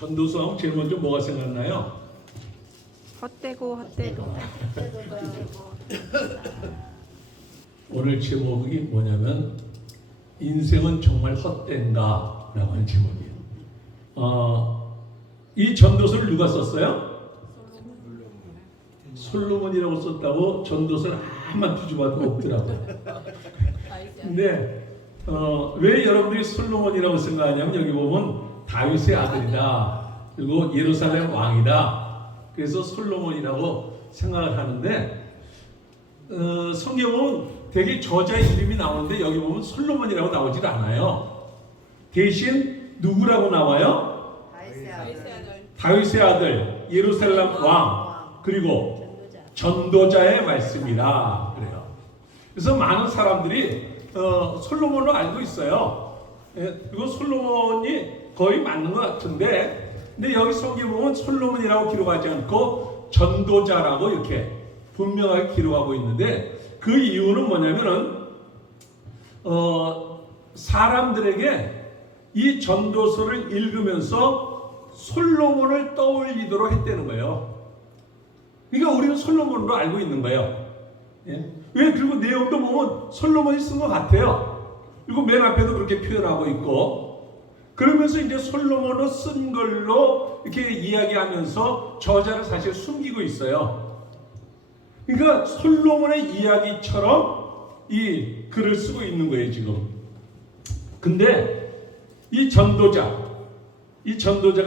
전도서 제일 먼저 뭐가 생각나요? 헛되고. 오늘 제목이 뭐냐면 인생은 정말 헛된가 라고 하는 제목이에요. 이 전도서를 누가 썼어요? 솔로몬이라고 썼다고 전도서를 한만 뒤집어도 없더라고요. 근데 왜 여러분들이 솔로몬이라고 생각하냐면 여기 보면 다윗의 아들이다. 그리고 예루살렘 왕이다. 그래서 솔로몬이라고 생각을 하는데 성경은 되게 저자의 이름이 나오는데 여기 보면 솔로몬이라고 나오질 않아요. 대신 누구라고 나와요? 다윗의 아들, 예루살렘 왕, 그리고 전도자의 말씀이라 그래요. 그래서 많은 사람들이 솔로몬을 알고 있어요. 그리고 솔로몬이 거의 맞는 것 같은데, 근데 여기 성경 보면 솔로몬이라고 기록하지 않고 전도자라고 이렇게 분명하게 기록하고 있는데, 그 이유는 뭐냐면은 사람들에게 이 전도서를 읽으면서 솔로몬을 떠올리도록 했다는 거예요. 그러니까 우리는 솔로몬으로 알고 있는 거예요. 예? 왜? 그리고 내용도 보면 솔로몬이 쓴 것 같아요. 그리고 맨 앞에도 그렇게 표현하고 있고, 그러면서 이제 솔로몬으로 쓴 걸로 이렇게 이야기하면서 저자를 사실 숨기고 있어요. 그러니까 솔로몬의 이야기처럼 이 글을 쓰고 있는 거예요, 지금. 근데 이 전도자가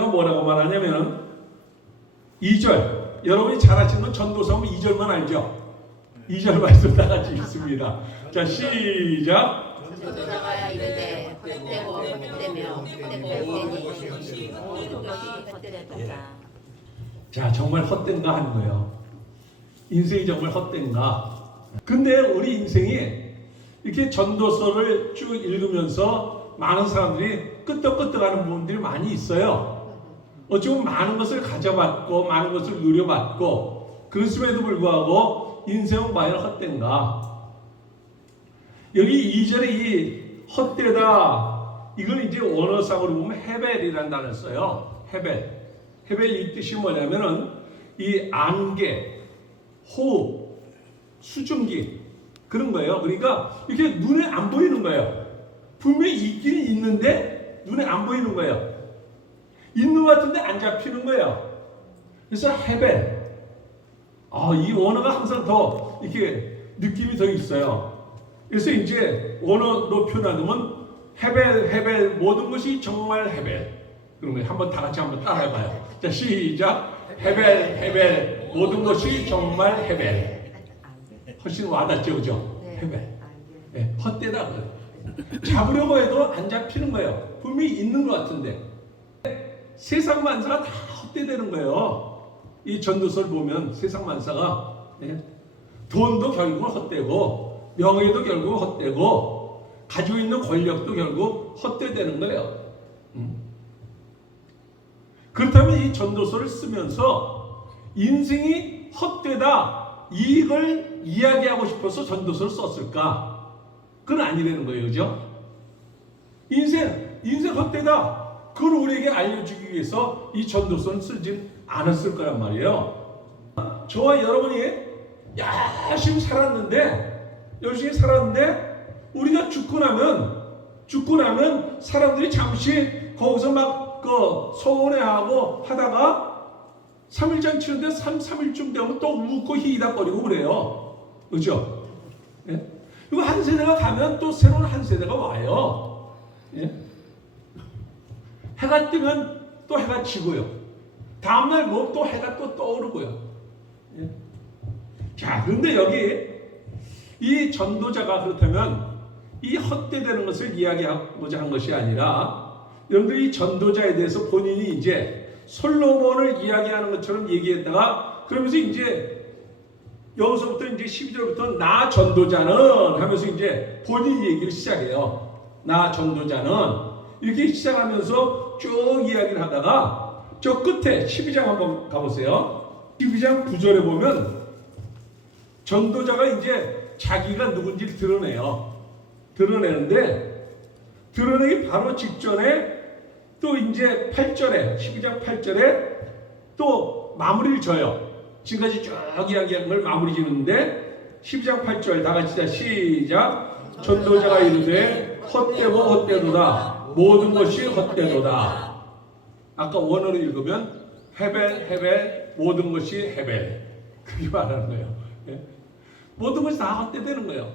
뭐라고 말하냐면은 2절, 여러분이 잘 아시는 전도서 하면 2절만 알죠? 2절 말씀 다 같이 읽습니다. 자, 시작. 전도자가 이르되 헛되고 헛되며 헛되고 헛되니 자, 정말 헛된가 하는 거예요. 인생이 정말 헛된가. 근데 우리 인생이 이렇게 전도서를 쭉 읽으면서 많은 사람들이 끄떡끄떡하는 부분들이 많이 있어요. 어쩌면 많은 것을 가져봤고 많은 것을 누려봤고, 그렇음에도 불구하고 인생은 과연 헛된가? 여기 2절에 이 헛되다, 이걸 이제 원어상으로 보면 헤벨이라는 단어를 써요. 헤벨 이 뜻이 뭐냐면은 이 안개, 호흡, 수증기 그런 거예요. 그러니까 이렇게 눈에 안 보이는 거예요. 분명히 있기는 있는데 눈에 안 보이는 거예요. 있는 것 같은데 안 잡히는 거예요. 그래서 헤벨. 이 원어가 항상 더 이렇게 느낌이 더 있어요. 그래서 이제 원어로 표현하면 헤벨 모든 것이 정말 헤벨. 그러면 한번 다 같이 한번 따라해봐요. 자, 시작. 헤벨 모든 것이 정말 헤벨. 훨씬 와닿죠, 그죠? 헤벨. 네, 헛되다 그래요. 잡으려고 해도 안 잡히는 거예요. 분명히 있는 것 같은데. 세상 만사가 다 헛되되는 거예요. 이 전도서를 보면 세상 만사가, 돈도 결국 헛되고 명예도 결국 헛되고 가지고 있는 권력도 결국 헛되되는 거예요. 그렇다면 이 전도서를 쓰면서 인생이 헛되다 이걸 이야기하고 싶어서 전도서를 썼을까? 그건 아니라는 거예요, 그죠? 인생 헛되다, 그걸 우리에게 알려주기 위해서 이 전도서는 쓰진 않았을 거란 말이에요. 저와 여러분이 열심히 살았는데 우리가 죽고 나면 사람들이 잠시 거기서 막 서운해하고 하다가 3일장 치는데 3일쯤 되면 또 웃고 희희닥거리고 그래요. 그렇죠? 예? 그리고 한 세대가 가면 또 새로운 한 세대가 와요. 예? 해가 뜨면 또 해가 지고요. 다음날 또 해가 또 떠오르고요. 예? 자, 그런데 여기 이 전도자가 그렇다면 이 헛되되는 것을 이야기하고자 한 것이 아니라, 여러분들이 이 전도자에 대해서 본인이 이제 솔로몬을 이야기하는 것처럼 얘기했다가, 그러면서 이제 여기서부터 이제 12절부터 나 전도자는 하면서 이제 본인 얘기를 시작해요. 나 전도자는 이렇게 시작하면서 쭉 이야기를 하다가 저 끝에 12장 한번 가보세요. 12장 9절에 보면 전도자가 이제 자기가 누군지를 드러내는데, 드러내기 바로 직전에 또 이제 8절에 12장 8절에 또 마무리를 져요. 지금까지 쭉 이야기한 걸 마무리 지는데 12장 8절 다 같이 시작. 전도자가 이르되 헛되고 헛되도다. 모든 것이 헛되도다. 아까 원어로 읽으면 헤벨 모든 것이 헤벨 그렇게 말하는 거예요. 예? 모든 것이 다 헛되되는 거예요.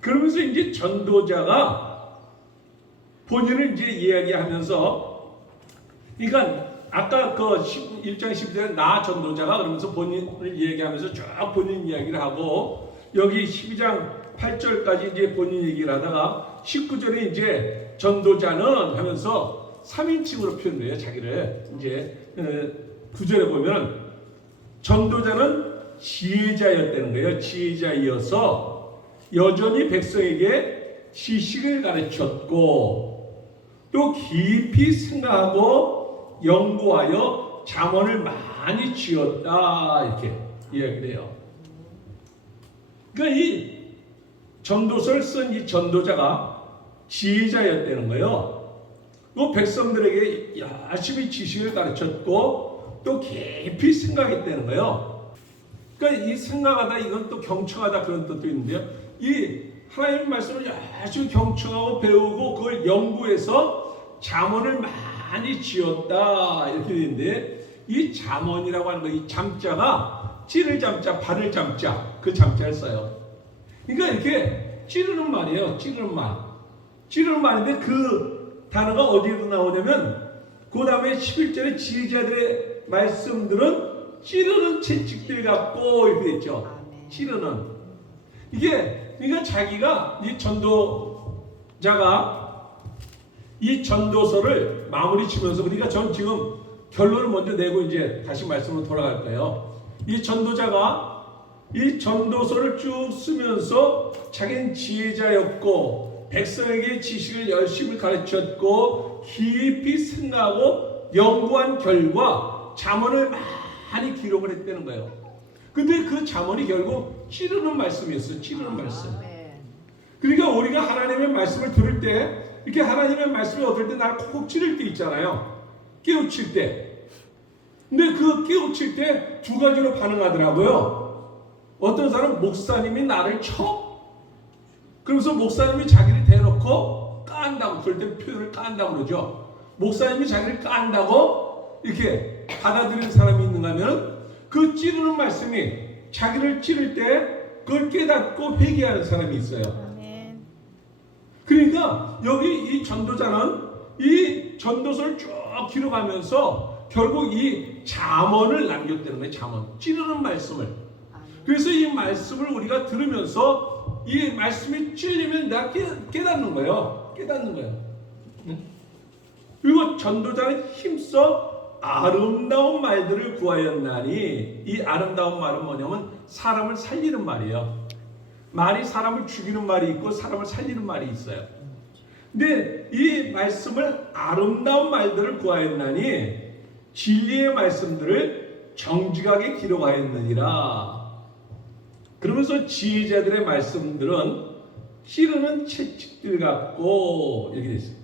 그러면서 이제 전도자가 본인을 이제 이야기하면서 그러니까 아까 그 1장 12절에 나 전도자가 그러면서 본인을 이야기하면서 쭉 본인 이야기를 하고 여기 12장 8절까지 이제 본인 얘기를 하다가 19절에 이제 전도자는 하면서 3인칭으로 표현해요. 자기를 이제 9절에 보면 전도자는 지혜자였다는 거예요. 지혜자이어서 여전히 백성에게 지식을 가르쳤고 또 깊이 생각하고 연구하여 잠언을 많이 지었다 이렇게 이야기를 해요. 그러니까 이 전도서를 쓴 이 전도자가 지혜자였다는 거예요. 그 백성들에게 열심히 지식을 가르쳤고 또 깊이 생각했다는 거예요. 그러니까 이 생각하다 이건 또 경청하다 그런 뜻도 있는데요. 이 하나님의 말씀을 열심히 경청하고 배우고 그걸 연구해서 잠언을 많이 지었다 이렇게 되는데 이 잠언이라고 하는 거 이 잠자가 찌를 잠자 발을 잠자 그 잠자를 써요. 그러니까 이렇게 찌르는 말이에요. 찌르는 말. 찌르는 말인데 그 단어가 어디로 나오냐면 그 다음에 11절에 지혜자들의 말씀들은 찌르는 채찍들 같고 이렇게 있죠. 찌르는 이게 그러니까 자기가 이 전도자가 이 전도서를 마무리 치면서 그러니까 전 지금 결론을 먼저 내고 이제 다시 말씀으로 돌아갈 거예요. 이 전도자가 이 전도서를 쭉 쓰면서 자기는 지혜자였고 백성에게 지식을 열심히 가르쳤고 깊이 생각하고 연구한 결과 잠언을 많이 기록을 했다는 거예요. 근데 그 잠언이 결국 찌르는 말씀이었어요. 찌르는 말씀. 그러니까 우리가 하나님의 말씀을 들을 때 이렇게 하나님의 말씀을 얻을 때 나를 콕콕 찌를 때 있잖아요. 깨우칠 때. 근데 그 깨우칠 때 두 가지로 반응하더라고요. 어떤 사람은 목사님이 나를 쳐. 그러면서 목사님이 자기를 대놓고 깐다고 그럴 때 표현을 깐다고 그러죠. 목사님이 자기를 깐다고 이렇게 받아들이는 사람이 있는가 하면 그 찌르는 말씀이 자기를 찌를 때 그걸 깨닫고 회개하는 사람이 있어요. 아멘. 그러니까 여기 이 전도자는 이 전도서를 쭉 기록하면서 결국 이 잠언을 남겼다는 거예요. 잠언. 찌르는 말씀을. 그래서 이 말씀을 우리가 들으면서 이 말씀이 찔리면 내가 깨닫는 거예요. 깨닫는 거예요. 그리고 전도자는 힘써 아름다운 말들을 구하였나니 이 아름다운 말은 뭐냐면 사람을 살리는 말이에요. 말이 사람을 죽이는 말이 있고 사람을 살리는 말이 있어요. 근데 이 말씀을 아름다운 말들을 구하였나니 진리의 말씀들을 정직하게 기록하였느니라. 그러면서 지혜자들의 말씀들은 찌르는 채찍들 같고 이렇게 되어 있어요.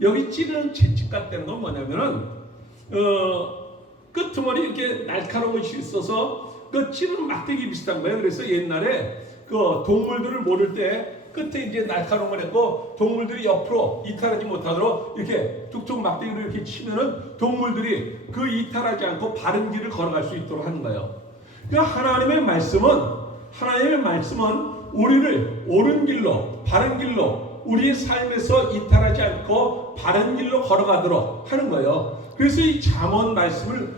여기 찌르는 채찍 같다는 건 뭐냐면은 끄트머리 이렇게 날카로운 것이 있어서 그 찌르는 막대기 비슷한 거예요. 그래서 옛날에 그 동물들을 모를 때 끝에 이제 날카로운 걸 했고 동물들이 옆으로 이탈하지 못하도록 이렇게 툭툭 막대기로 이렇게 치면은 동물들이 그 이탈하지 않고 바른 길을 걸어갈 수 있도록 하는 거예요. 그러니까 하나님의 말씀은 우리를 옳은 길로 바른 길로 우리의 삶에서 이탈하지 않고 바른 길로 걸어가도록 하는 거예요. 그래서 이 잠언 말씀을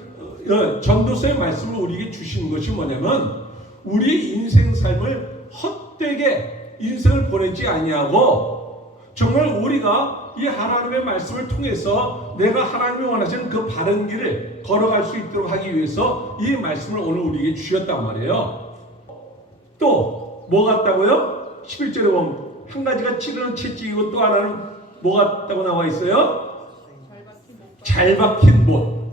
전도서의 말씀을 우리에게 주신 것이 뭐냐면 우리 인생 삶을 헛되게 인생을 보내지 아니하고 정말 우리가 이 하나님의 말씀을 통해서 내가 하나님이 원하시는 그 바른 길을 걸어갈 수 있도록 하기 위해서 이 말씀을 오늘 우리에게 주셨단 말이에요. 또 뭐 같다고요? 11절에 보면 한 가지가 찌르는 채찍이고 또 하나는 뭐 같다고 나와 있어요? 잘 박힌 못.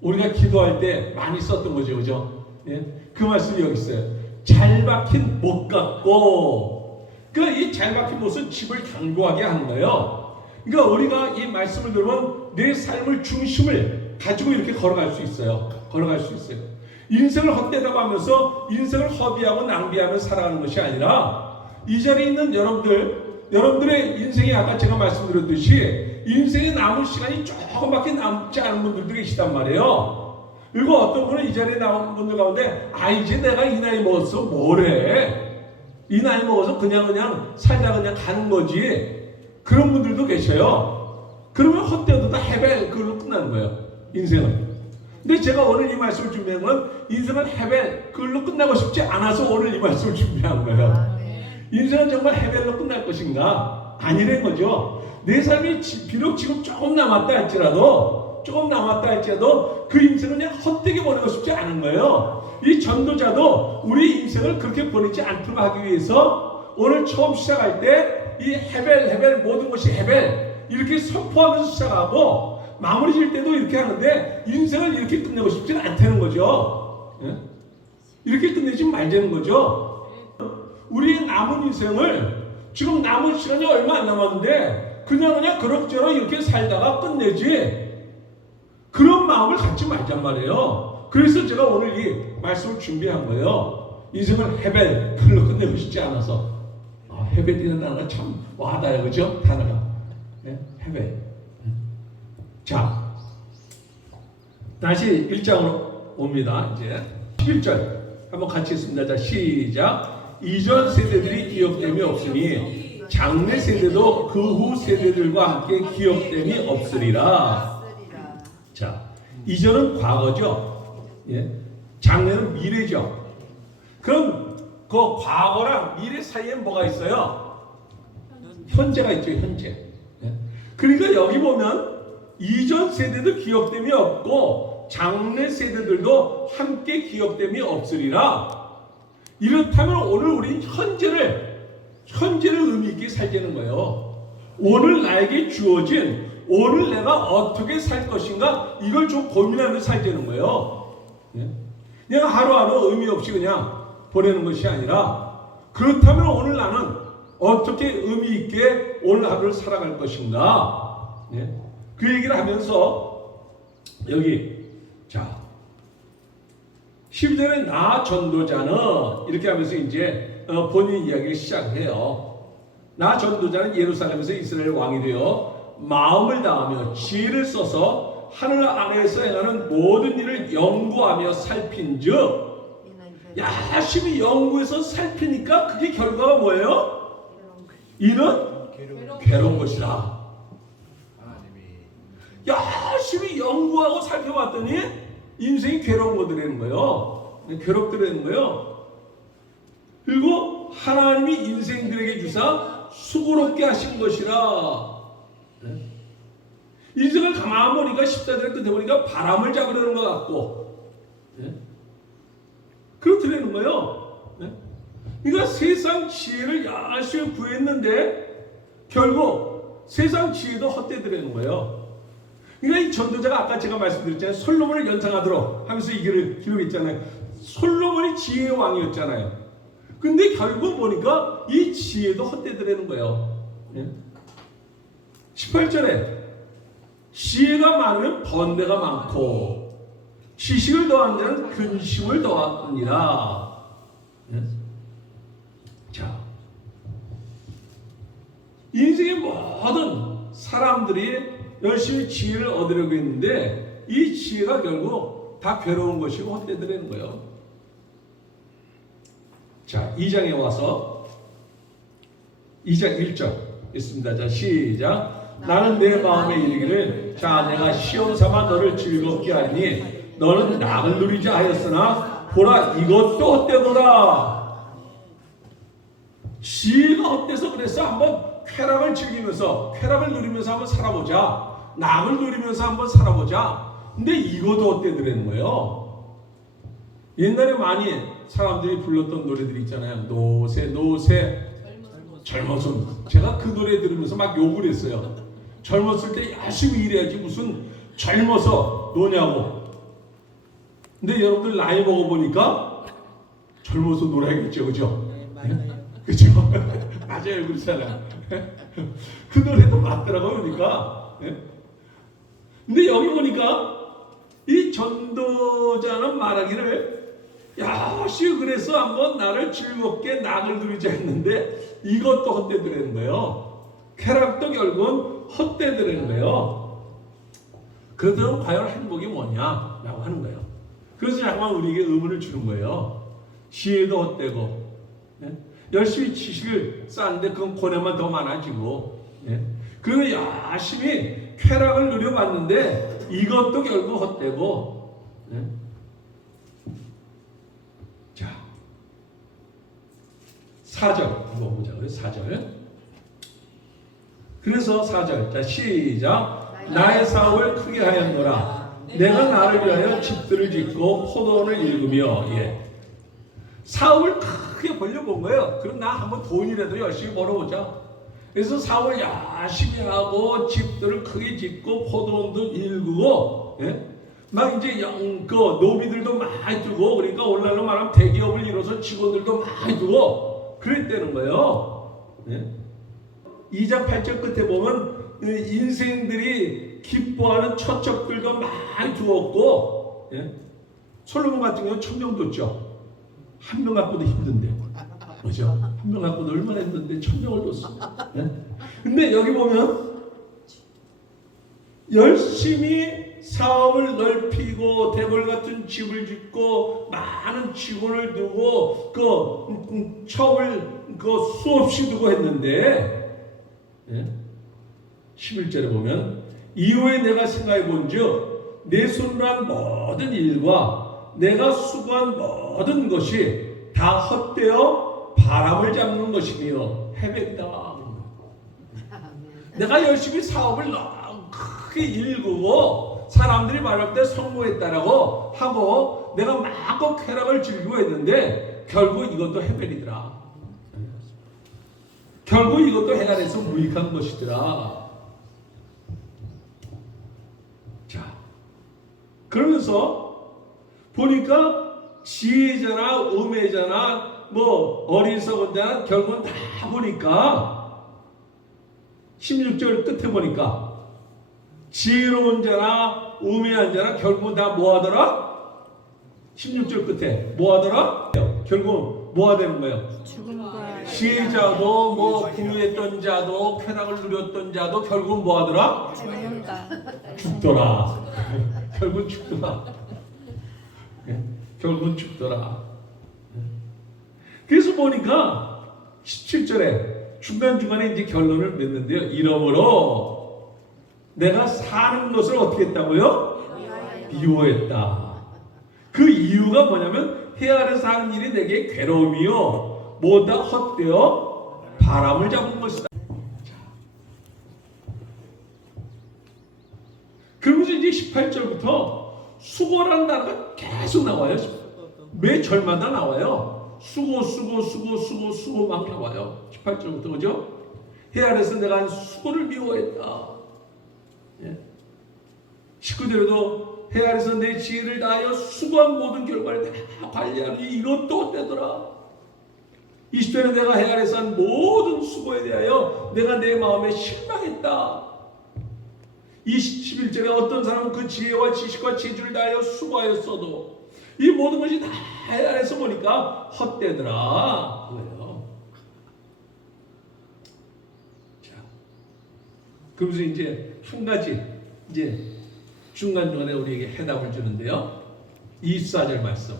우리가 기도할 때 많이 썼던 거죠, 그죠? 예? 그 말씀이 여기 있어요. 잘 박힌 못 같고, 그 이 잘 박힌 못은 집을 견고하게 하는 거예요. 그러니까 우리가 이 말씀을 들으면 내 삶을 중심을 가지고 이렇게 걸어갈 수 있어요. 걸어갈 수 있어요. 인생을 헛되다고 하면서 인생을 허비하고 낭비하며 살아가는 것이 아니라 이 자리에 있는 여러분들의 인생에 아까 제가 말씀드렸듯이 인생에 남은 시간이 조금밖에 남지 않은 분들도 계시단 말이에요. 그리고 어떤 분은 이 자리에 나온 분들 가운데 이제 내가 이 나이 먹었어 뭐래? 이 나이 먹어서 그냥 살다 그냥 가는 거지. 그런 분들도 계셔요. 그러면 헛되어도 다 헤벨 그걸로 끝나는 거예요. 인생은. 근데 제가 오늘 이 말씀을 준비한 건 인생은 헤벨 그걸로 끝나고 싶지 않아서 오늘 이 말씀을 준비한 거예요. 인생은 정말 헤벨로 끝날 것인가? 아니란 거죠. 내 삶이 비록 지금 조금 남았다 할지라도 그 인생은 그냥 헛되게 보내고 싶지 않은 거예요. 이 전도자도 우리 인생을 그렇게 보내지 않도록 하기 위해서 오늘 처음 시작할 때 이 헤벨 모든 것이 헤벨 이렇게 선포하면서 시작하고 마무리 질 때도 이렇게 하는데 인생을 이렇게 끝내고 싶지는 않다는 거죠. 예? 이렇게 끝내지 말자는 거죠. 우리의 남은 인생을 지금 남은 시간이 얼마 안 남았는데 그냥 그럭저럭 이렇게 살다가 끝내지 그런 마음을 갖지 말잔 말이에요. 그래서 제가 오늘 이 말씀을 준비한 거예요. 인생을 헤벨 그걸로 끝내고 싶지 않아서 헤벨이라는 단어가 참 와닿아요. 그죠? 단어가 헤벨. 자 다시 1장으로 옵니다. 이제 11절 한번 같이 읽습니다. 자 시작. 이전 세대들이 기억됨이 없으니 장래 세대도 그 후 세대들과 함께 기억됨이 없으리라. 자, 이전은 과거죠. 예? 장래는 미래죠. 그럼 그 과거랑 미래 사이에 뭐가 있어요? 현재가 있죠. 현재. 예? 그러니까 여기 보면 이전 세대도 기억됨이 없고 장래 세대들도 함께 기억됨이 없으리라. 이렇다면 오늘 우리는 현재를 의미 있게 살자는 거예요. 오늘 나에게 주어진 오늘 내가 어떻게 살 것인가 이걸 좀 고민하면서 살자는 거예요. 그냥 하루하루 의미 없이 그냥 보내는 것이 아니라 그렇다면 오늘 나는 어떻게 의미 있게 오늘 하루를 살아갈 것인가 그 얘기를 하면서 여기 자 12절에 나 전도자는 이렇게 하면서 이제 본인 이야기를 시작해요. 나 전도자는 예루살렘에서 이스라엘 왕이 되어 마음을 다하며 지혜를 써서 하늘 아래에서 행하는 모든 일을 연구하며 살핀즉 열심히 연구해서 살피니까 그게 결과가 뭐예요? 이는 괴로운 것이라. 열심히 연구하고 살펴봤더니 인생이 괴로운 거더라는 거예요. 괴롭더라는 거예요. 그리고 하나님이 인생들에게 주사 수고롭게 하신 것이라. 인생을 가만히 보니까 14절 끝에 보니까 바람을 잡으려는 것 같고 그렇더라는 거예요. 그러니까 세상 지혜를 열심히 구했는데 결국 세상 지혜도 헛되더라는 거예요. 그러니까 이 전도자가 아까 제가 말씀드렸잖아요. 솔로몬을 연상하도록 하면서 이 글을 기록했잖아요. 솔로몬이 지혜의 왕이었잖아요. 근데 결국 보니까 이 지혜도 헛되더라는 거예요. 18절에 지혜가 많으면 번뇌가 많고 지식을 더한 자는 근심을 더하느니라. 자, 인생의 모든 사람들이 열심히 지혜를 얻으려고 했는데 이 지혜가 결국 다 괴로운 것이고 헛되더라는 거예요. 자, 2장에 와서 2장 1절 있습니다. 자, 시작. 나는 내 마음에 이르기를 자 내가 시험 삼아 너를 즐겁게 하니 너는 낙을 누리자 하였으나 보라 이것도 헛되도다. 지혜가 헛돼서 그래서 한번 쾌락을 즐기면서 쾌락을 누리면서 한번 살아보자. 낙을 누리면서 한번 살아보자. 근데 이것도 헛되더라는 거예요. 옛날에 많이 사람들이 불렀던 노래들이 있잖아요. 노새 젊어서 제가 그 노래 들으면서 막 욕을 했어요. 젊었을 때 열심히 일해야지 무슨 젊어서 노냐고. 근데 여러분들 나이 먹어보니까 젊어서 놀아야겠죠. 그죠? 네, 맞아요. 그죠? 맞아요. 그렇잖아요. 그 노래도 맞더라고요. 그러니까. 예? 근데 여기 보니까 이 전도자는 말하기를 야시 그래서 한번 나를 즐겁게 낙을 두르자 했는데 이것도 헛되더라는 거예요. 쾌락도 결국은 헛되더라는 거예요. 그렇다면 과연 행복이 뭐냐라고 하는 거예요. 그래서 잠깐 우리에게 의문을 주는 거예요. 지혜도 헛되고 예? 열심히 지식을 쌓는데 그건 고뇌만 더 많아지고 예? 그리고 열심히 쾌락을 누려봤는데 이것도 결국 헛되고 예? 자 4절 한번 보자고요. 4절 그래서 4절 자 시작 나의 사업을 크게 하였노라 내가 나를 위하여 집들을 짓고 포도원을 일구며 예. 사업을 크게 벌려본 거예요. 그럼 나 한번 돈이라도 열심히 벌어보자. 그래서 사업을 열심히 하고 집들을 크게 짓고 포도원도 일구고 예? 막 이제 그 노비들도 많이 두고 그러니까 오늘날로 말하면 대기업을 이뤄서 직원들도 많이 두고 그랬다는 거예요. 예? 2장 8절 끝에 보면 인생들이 기뻐하는 처척들도 많이 두었고 예? 솔로몬 같은 경우는 1000명 뒀죠. 한 명 갖고도 힘든데 그죠? 한 명 갖고도 얼마나 힘든데 1000명을 뒀어. 예? 근데 여기 보면 열심히 사업을 넓히고 대궐 같은 집을 짓고 많은 직원을 두고 그 첩을 그 수없이 두고 했는데 예? 11절에 보면 이후에 내가 생각해 본즉 내 손으로 한 모든 일과 내가 수고한 모든 것이 다 헛되어 바람을 잡는 것이며 해뱉다. 내가 열심히 사업을 크게 일구고 사람들이 말할 때 성공했다라고 하고 내가 마음껏 쾌락을 즐기고 했는데 결국 이것도 해벨이더라. 결국 이것도 해 아래서 무익한 것이더라. 자, 그러면서 보니까 지혜자나 우매자나 뭐 어리석은 자는 결국은 다 보니까 16절 끝에 보니까 지혜로운 자나 우매한 자나 결국은 다 뭐하더라? 16절 끝에 뭐하더라? 결국 뭐가 되는 거예요? 죽음과 지혜자도 뭐 부유했던 자도 쾌락을 누렸던 자도 결국은 뭐하더라? 죽는다. 죽더라. 결국은 죽더라. 결국은 죽더라. 그래서 보니까 17절에 중간중간에 이제 결론을 냈는데요. 이러므로 내가 사는 것을 어떻게 했다고요? 미워했다. 그 이유가 뭐냐면 해 아래서 하는 일이 내게 괴로움이요 뭐다 헛되어 바람을 잡은 것이다. 그러면서 이제 18절부터 수고라는 단어가 계속 나와요. 매 절마다 나와요. 수고 막 나와요. 18절부터 그죠? 해 아래서 내가 한 수고를 미워했다. 예. 19절에도 해 아래서 내 지혜를 다하여 수고한 모든 결과를 다 관리하니 이것도 어때더라. 20절에 내가 해 아래서 한 모든 수고에 대하여 내가 내 마음에 실망했다. 21절에 어떤 사람은 그 지혜와 지식과 재주를 다하여 수고하였어도 이 모든 것이 다 해 아래서 보니까 헛되더라. 그거예요. 자, 그러면서 이제 한 가지 이제 중간중간에 우리에게 해답을 주는데요. 24절 말씀.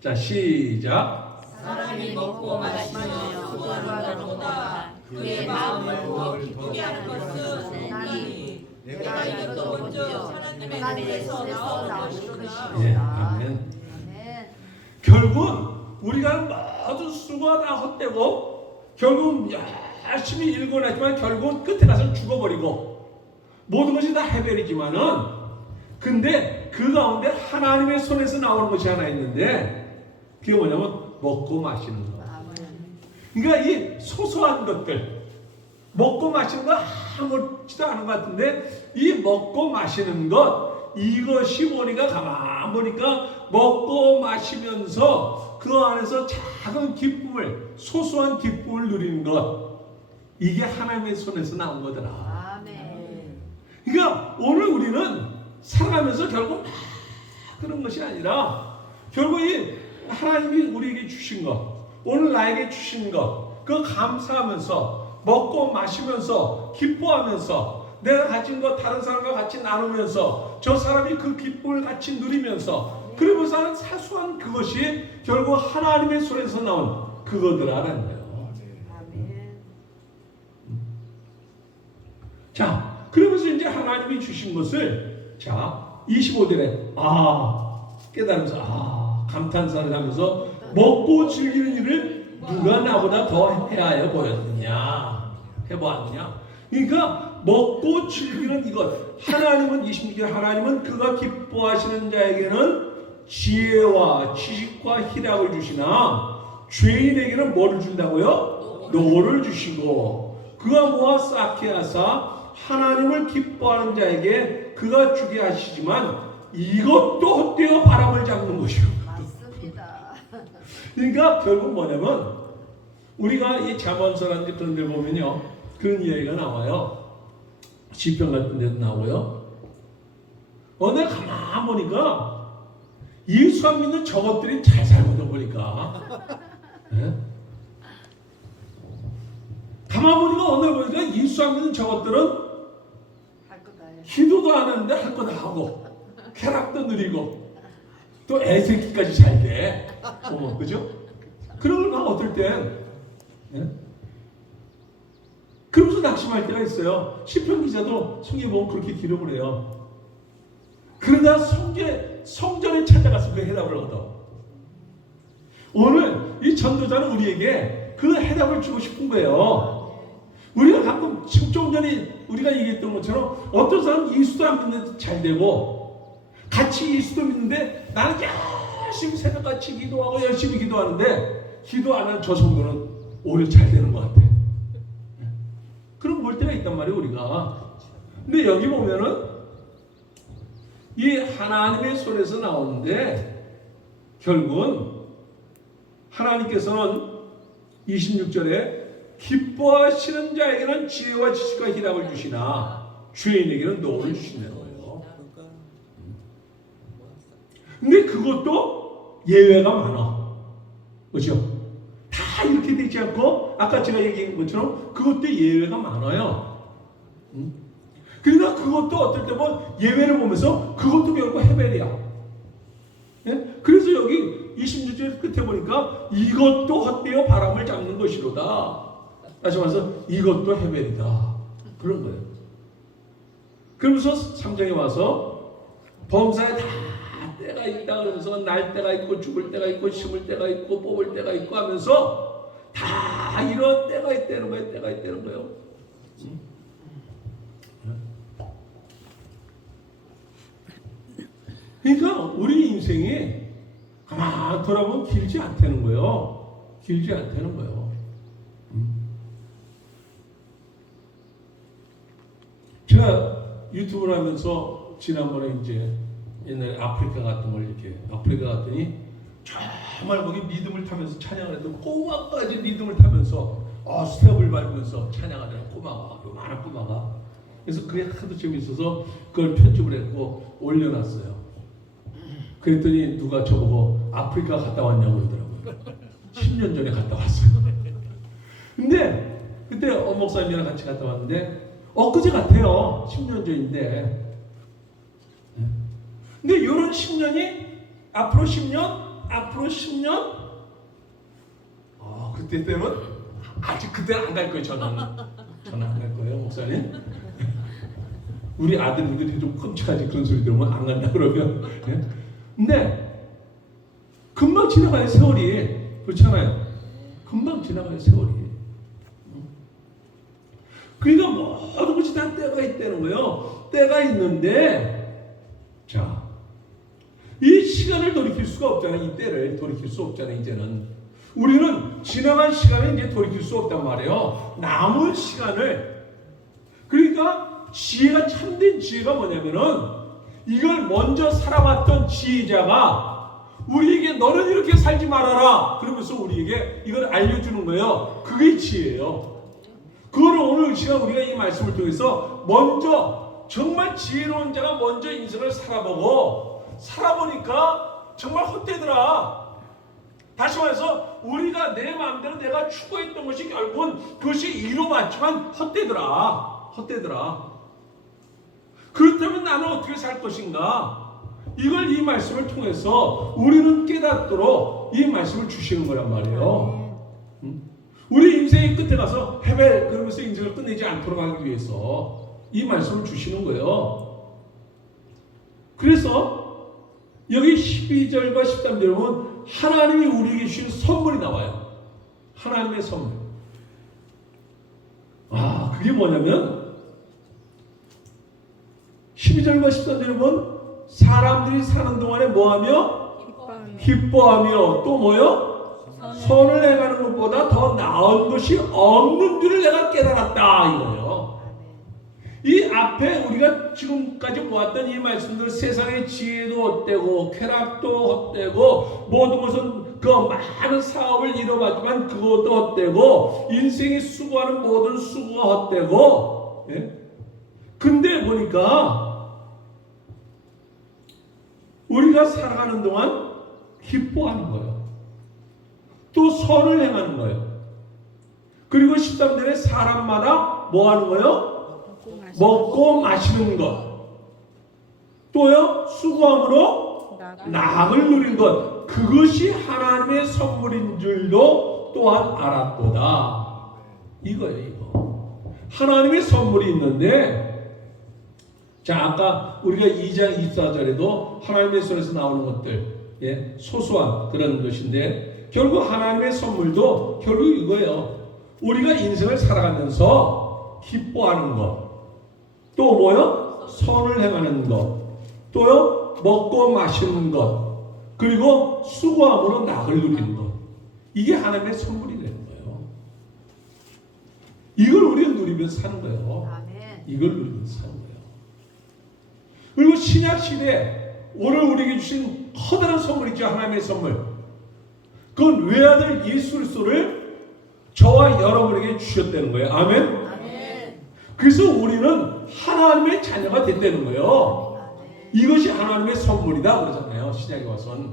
자, 시작. 사람이 먹고 마시며 수고하는도다 그의 마음을 기쁘게 하는 것은 나니 내가 이것도 먼저 하나님에서 나오는 것이다. 예, 아멘. 결국은 우리가 모든 수고가 다 헛되고 결국 열심히 일고 났지만 결국은 끝에 가서 죽어버리고 모든 것이 다 해벨이지만은 근데 그 가운데 하나님의 손에서 나오는 것이 하나 있는데 그게 뭐냐면 먹고 마시는 것. 그러니까 이 소소한 것들 먹고 마시는 거 아무렇지도 않은 것 같은데 이 먹고 마시는 것 이것이 보니까 가만 보니까 먹고 마시면서 그 안에서 작은 기쁨을 소소한 기쁨을 누리는 것 이게 하나님의 손에서 나온 거더라. 아멘. 그러니까 오늘 우리는 살아가면서 결국 막 그런 것이 아니라 결국 이 하나님이 우리에게 주신 것, 오늘 나에게 주신 것, 그거 감사하면서 먹고 마시면서 기뻐하면서 내가 가진 것 다른 사람과 같이 나누면서 저 사람이 그 기쁨을 같이 누리면서 그러면서 하는 사소한 그것이 결국 하나님의 손에서 나온 그거더라라는 거예요. 아멘. 자, 그러면서 이제 하나님이 주신 것을 자 25절에 깨달으면서 감탄사를 하면서 먹고 즐기는 일을 누가 나보다 더 해하여 보였느냐 해보았느냐. 그러니까 먹고 즐기는 이것, 하나님은 26절 하나님은 그가 기뻐하시는 자에게는 지혜와 지식과 희락을 주시나 죄인에게는 뭐를 준다고요? 노를 주시고 그가 모아 쌓게 하사 하나님을 기뻐하는 자에게 그가 주게 하시지만 이것도 헛되어 바람을 잡는 것이요. 맞습니다. 그러니까 결국 뭐냐면 우리가 이 잠언서라는 그런 데 보면요 그런 이야기가 나와요. 시편 같은 데도 나오고요. 내가 가만 보니까 예수 안 믿는 저것들이 잘 살거든 보니까. 네? 가만 보니까 오늘 보니까 예수 안 믿는 저것들은 할 거 다 해. 기도도 안 하는데 할 거 다 하고 쾌락도 누리고 또 애새끼까지 잘 돼. 그죠? 그런 걸 어떨 땐 그러면서 낙심할 때가 있어요. 시편 기자도 성경에 보면 그렇게 기록을 해요. 그러다 성전에 찾아가서 그 해답을 얻어. 오늘 이 전도자는 우리에게 그 해답을 주고 싶은 거예요. 우리가 가끔 좀 전에 우리가 얘기했던 것처럼 어떤 사람은 예수도 안 믿는데 잘 되고 같이 예수도 믿는데 나는 열심히 새벽같이 기도하고 열심히 기도하는데 기도 안 하는 저 성도는 오히려 잘 되는 것 같아. 그럼 볼 때가 있단 말이에요 우리가. 근데 여기 보면은 이 하나님의 손에서 나오는데 결국은 하나님께서는 26절에 기뻐하시는 자에게는 지혜와 지식과 희락을 주시나 죄인에게는 노를 주시는 거예요. 근데 그것도 예외가 많아. 그렇죠? 다 이렇게 되지 않고 아까 제가 얘기한 것처럼 그것도 예외가 많아요. 그러니까 그것도 어떨 때 보면 예외를 보면서 그것도 결국 헤벨이야. 예? 그래서 여기 26절 끝에 보니까 이것도 헛되어 바람을 잡는 것이로다. 다시 말해서 이것도 헤벨이다. 그런 거예요. 그러면서 3장에 와서 범사에 다 때가 있다 그러면서 날 때가 있고 죽을 때가 있고 심을 때가 있고 뽑을 때가 있고 하면서 다 이런 때가 있다는 거예요. 때가 있다는 거예요. 그러니까 우리 인생이 가만 돌아보면 길지 않다는 거예요. 길지 않다는 거예요. 제가 유튜브를 하면서 지난번에 이제 옛날에 아프리카 같은 걸 이렇게 아프리카 갔더니 정말 거기 리듬을 타면서 찬양을 해도 꼬마까지 리듬을 타면서 스텝을 밟으면서 찬양하더라고. 꼬마가 요만한 꼬마가. 그래서 그게 하도 재밌어서 그걸 편집을 했고 올려놨어요. 그랬더니 누가 저보고 아프리카 갔다 왔냐고 그러더라고요. 10년 전에 갔다 왔어요. 근데 그때 목사님이랑 같이 갔다 왔는데 엊그제 같아요. 10년 전인데. 근데 이런 10년이 앞으로 10년 그때 때는 아직 그때는 안 갈 거예요. 저는 안 갈 거예요. 목사님. 우리 아들들이 좀 끔찍하지. 그런 소리 들으면 안 간다 그러면. 근데 금방 지나가요. 세월이. 그렇잖아요. 금방 지나가요. 세월이. 그러니까 모든 것이 다 때가 있다는 거예요. 때가 있는데 자, 이 시간을 돌이킬 수가 없잖아요. 이 때를 돌이킬 수 없잖아요. 이제는 우리는 지나간 시간을 이제 돌이킬 수 없단 말이에요. 남은 시간을. 그러니까 지혜가 참된 지혜가 뭐냐면은 이걸 먼저 살아왔던 지혜자가 우리에게 너는 이렇게 살지 말아라 그러면서 우리에게 이걸 알려주는 거예요. 그게 지혜예요. 그걸 오늘 시간 우리가 이 말씀을 통해서 먼저 정말 지혜로운 자가 먼저 인생을 살아보니까 정말 헛되더라. 다시 말해서 우리가 내 마음대로 내가 추구했던 것이 결국은 그것이 이루어봤지만 헛되더라. 그렇다면 나는 어떻게 살 것인가? 이걸 이 말씀을 통해서 우리는 깨닫도록 이 말씀을 주시는 거란 말이에요. 우리 인생의 끝에 가서 헤벨 그러면서 인생을 끝내지 않도록 하기 위해서 이 말씀을 주시는 거예요. 그래서 여기 12절과 13절에 보면 하나님이 우리에게 주신 선물이 나와요. 하나님의 선물. 그게 뭐냐면 12절과 13절에 보면 사람들이 사는 동안에 뭐하며? 기뻐하며 또 뭐요? 선을 행하는 것보다 더 나은 것이 없는 줄을 내가 깨달았다 이거예요. 이 앞에 우리가 지금까지 보았던 이 말씀들 세상의 지혜도 헛되고 쾌락도 헛되고 모든 것은 그 많은 사업을 이뤄봤지만 그것도 헛되고 인생이 수고하는 모든 수고가 헛되고 근데 보니까 우리가 살아가는 동안 기뻐하는 거예요. 또 선을 행하는 거예요. 그리고 13절에 사람마다 뭐 하는 거예요? 먹고 마시는 것. 또요, 수고함으로 낙을 누린 것. 그것이 하나님의 선물인 줄도 또한 알았도다. 이거예요, 이거. 하나님의 선물이 있는데, 자, 아까 우리가 2장 24절에도 하나님의 손에서 나오는 것들, 소소한 그런 것인데, 결국 하나님의 선물도 결국 이거예요. 우리가 인생을 살아가면서 기뻐하는 것. 또 뭐요? 선을 행하는 것. 또요? 먹고 마시는 것. 그리고 수고함으로 낙을 누리는 것. 이게 하나님의 선물이 되는 거예요. 이걸 우리가 누리면서 사는 거예요. 이걸 누리면서 사는 거예요. 그리고 신약시대 오늘 우리에게 주신 커다란 선물 있죠. 하나님의 선물. 그건 외아들 예수 그리스도를 저와 여러분에게 주셨다는 거예요. 아멘? 그래서 우리는 하나님의 자녀가 됐다는 거예요. 이것이 하나님의 선물이다 그러잖아요. 신약에 와서는.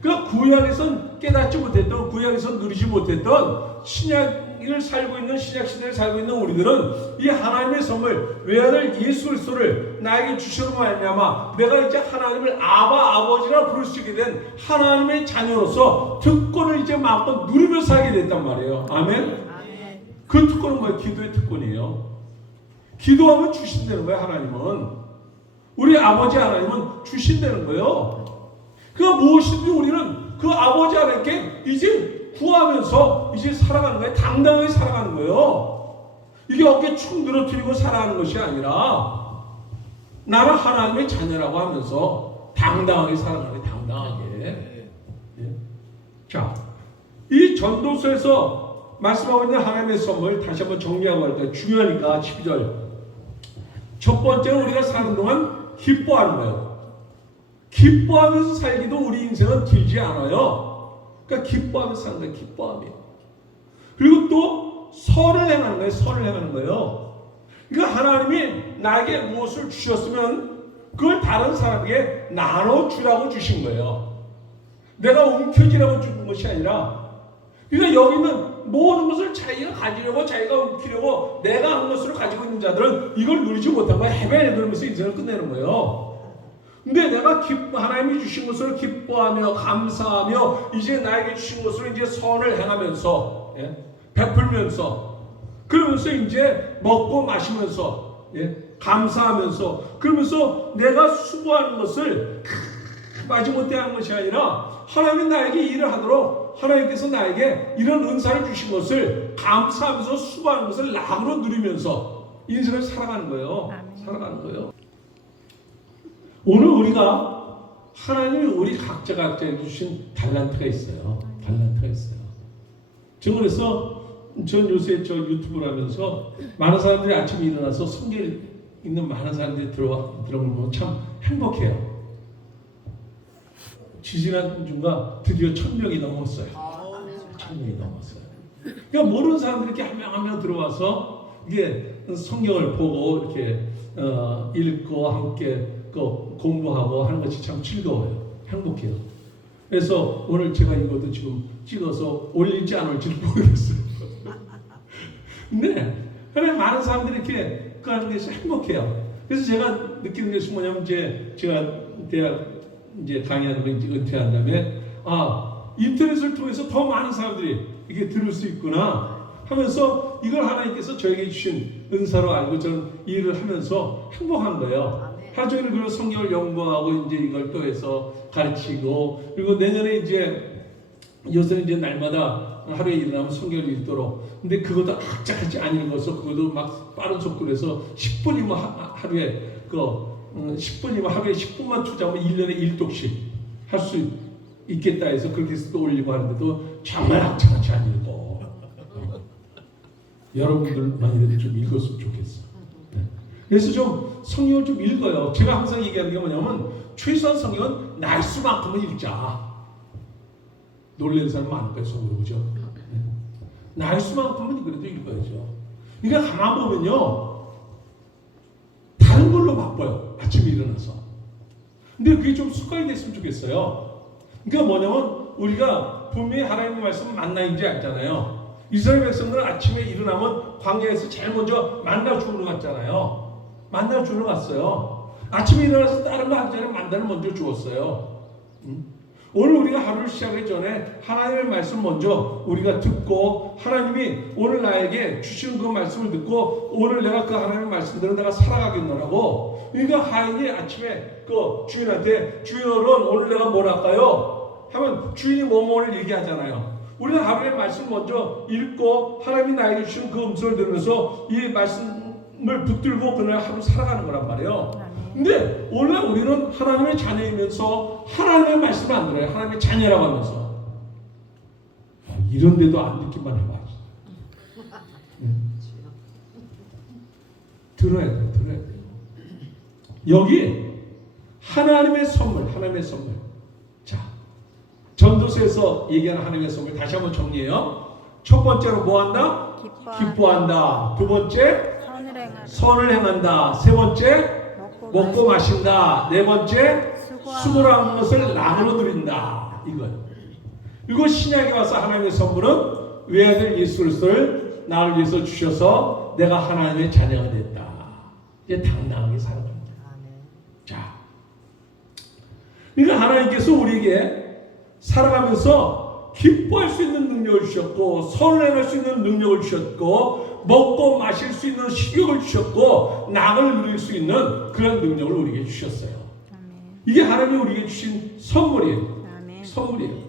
그러니까 구약에선 깨닫지 못했던, 구약에선 누리지 못했던 신약을 살고 있는, 신약 시대를 살고 있는 우리들은 이 하나님의 선물, 외아들 예수 그리스도를 나에게 주시는 말미암아 내가 이제 하나님을 아버지라 부를 수 있게 된 하나님의 자녀로서 특권을 이제 마음껏 누리며 살게 됐단 말이에요. 아멘? 그 특권은 뭐예요? 기도의 특권이에요. 기도하면 주신다는 거예요. 하나님은. 우리 아버지 하나님은 주신다는 거예요. 그러니까 무엇이든지 우리는 그 아버지 하나님께 이제 구하면서 이제 살아가는 거예요. 당당하게 살아가는 거예요. 이게 어깨 축 늘어뜨리고 살아가는 것이 아니라 나는 하나님의 자녀라고 하면서 당당하게 살아가는 거예요. 당당하게. 자, 이 전도서에서 말씀하고 있는 하나님의 선물 다시 한번 정리하고 할까요? 중요하니까 12절. 첫 번째는 우리가 사는 동안 기뻐하는 거예요. 기뻐하면서 살기도 우리 인생은 길지 않아요. 그러니까 기뻐하면서 사는 거예요. 기뻐하며. 그리고 또 선을 행하는 거예요. 선을 행하는 거예요. 그러니까 하나님이 나에게 무엇을 주셨으면 그걸 다른 사람에게 나눠주라고 주신 거예요. 내가 움켜쥐라고 준 것이 아니라 그러니까 여기는 모든 것을 자기가 가지려고 자기가 움키려고 내가 한 것으로 가지고 있는 자들은 이걸 누리지 못한 거야. 헤매려 그러면서 인생을 끝내는 거예요. 근데 내가 하나님이 주신 것을 기뻐하며 감사하며 이제 나에게 주신 것을 이제 선을 행하면서 베풀면서 그러면서 이제 먹고 마시면서 감사하면서 그러면서 내가 수고하는 것을 마지못해 하는 것이 아니라 하나님이 나에게 일을 하도록 하나님께서 나에게 이런 은사를 주신 것을 감사하면서 수고하는 것을 낙으로 누리면서 인생을 살아가는 거예요. 살아가는 거예요. 오늘 우리가 하나님이 우리 각자에게 주신 달란트가 있어요. 달란트가 있어요. 저는 그래서 전 요새 저 유튜브를 하면서 많은 사람들이 아침에 일어나서 성경 읽는 많은 사람들이 들어보면 참 행복해요. 지지난 주가 드디어 1000명이 넘었어요. 1000명이 넘었어요. 그러니까 모르는 사람들이 이렇게 한 명 한 명 들어와서 이게 성경을 보고 이렇게 읽고 함께 공부하고 하는 것이 참 즐거워요. 행복해요. 그래서 오늘 제가 이것도 지금 찍어서 올릴지 안 올지를 모르겠어요. 근데 하나님 많은 사람들이 이렇게 그 하는 데서 행복해요. 그래서 제가 느끼는 것이 뭐냐면 제가 대학 이제 강의하는 거 이제 은퇴한 다음에 인터넷을 통해서 더 많은 사람들이 이게 들을 수 있구나 하면서 이걸 하나님께서 저에게 주신 은사로 알고 저는 이 일을 하면서 행복한 거예요. 하루 종일 그런 성경을 연구하고 이제 이걸 또 해서 가르치고 그리고 내년에 요새는 이제 날마다 하루에 일어나면 성경을 읽도록 근데 그것도 악착같이 안 읽어서 그것도 막 빠른 속도로 해서 10분이면 하루에 10분이면 하루에 10분만 투자하면 1년에 1독씩 할 수 있겠다 해서 그렇게 해서 또 올리고 하는데도 정말 악착같이 안 읽어. 여러분들만이라도 좀 읽었으면 좋겠어. 네. 그래서 좀 성경을 좀 읽어요. 제가 항상 얘기하는 게 뭐냐면 최소한 성경은 날수만큼은 읽자. 놀라는 사람 많을 거예요. 속으로 그죠? 네. 날수만큼은 그래도 읽어야죠. 그러니까 가만 보면요. 다른 걸로 바빠요. 아침에 일어나서. 근데 그게 좀 습관이 됐으면 좋겠어요. 그러니까 뭐냐면 우리가 분명히 하나님의 말씀을 만나인지 알잖아요. 이스라엘 백성들은 아침에 일어나면 광야에서 제일 먼저 만나 주우러 갔잖아요. 만나 주우러 갔어요. 아침에 일어나서 다른 거 하기 전에 만나를 먼저 주었어요. 오늘 우리가 하루를 시작하기 전에 하나님의 말씀 먼저 우리가 듣고 하나님이 오늘 나에게 주시는 그 말씀을 듣고 오늘 내가 그 하나님의 말씀대로 내가 살아가겠노라고. 그러니까 하인이 아침에 그 주인한테 주인어른 오늘 내가 뭘 할까요? 하면 주인이 뭐뭐를 얘기하잖아요. 우리는 하루의 말씀 먼저 읽고 하나님이 나에게 주신 그 음성을 들으면서 이 말씀을 붙들고 그날 하루 살아가는 거란 말이에요. 근데 원래 우리는 하나님의 자녀이면서 하나님의 말씀을 안 들어요. 하나님의 자녀라고 하면서 이런데도 안 듣기만 해봐. 들어야 돼요. 여기 하나님의 선물. 자, 전도서에서 얘기하는 하나님의 선물 다시 한번 정리해요. 첫 번째로 뭐한다? 기뻐한다. 두 번째 선을 행한다. 세 번째 먹고 마신다. 네 번째 수고라는 것을 나누어 드린다. 이거예요. 그리고 신약에 와서 하나님의 선물은 외아들 예수 그리스도를 나를 위해서 주셔서 내가 하나님의 자녀가 됐다. 이제 당당하게 살아갑니다. 자, 그러니까 하나님께서 우리에게 살아가면서 기뻐할 수 있는 능력을 주셨고 선을 행할 수 있는 능력을 주셨고 먹고 마실 수 있는 식욕을 주셨고 낙을 누릴 수 있는 그런 능력을 우리에게 주셨어요. 이게 하나님이 우리에게 주신 선물이에요. 선물이에요.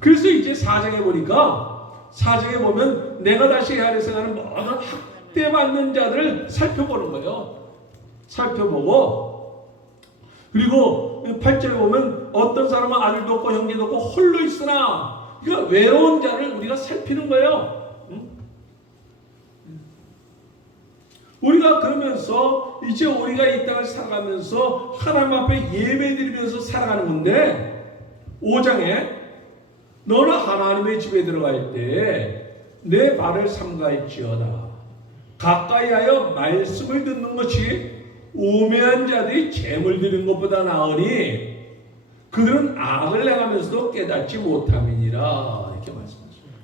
그래서 이제 4장에 보니까 4장에 보면 내가 다시 해야 할 생각하는 모든 학대받는 자들을 살펴보는 거예요. 살펴보고 그리고 8절에 보면 어떤 사람은 아들도 없고 형제도 없고 홀로 있으나 그러니까 외로운 자를 우리가 살피는 거예요. 우리가 그러면서 이제 우리가 이 땅을 살아가면서 하나님 앞에 예배드리면서 살아가는 건데 5장에 너는 하나님의 집에 들어갈 때 내 발을 삼가할지어다. 가까이 하여 말씀을 듣는 것이 우매한 자들이 재물 드리는 것보다 나으니 그들은 악을 행하면서도 깨닫지 못함이니라. 이렇게 말씀하십니다.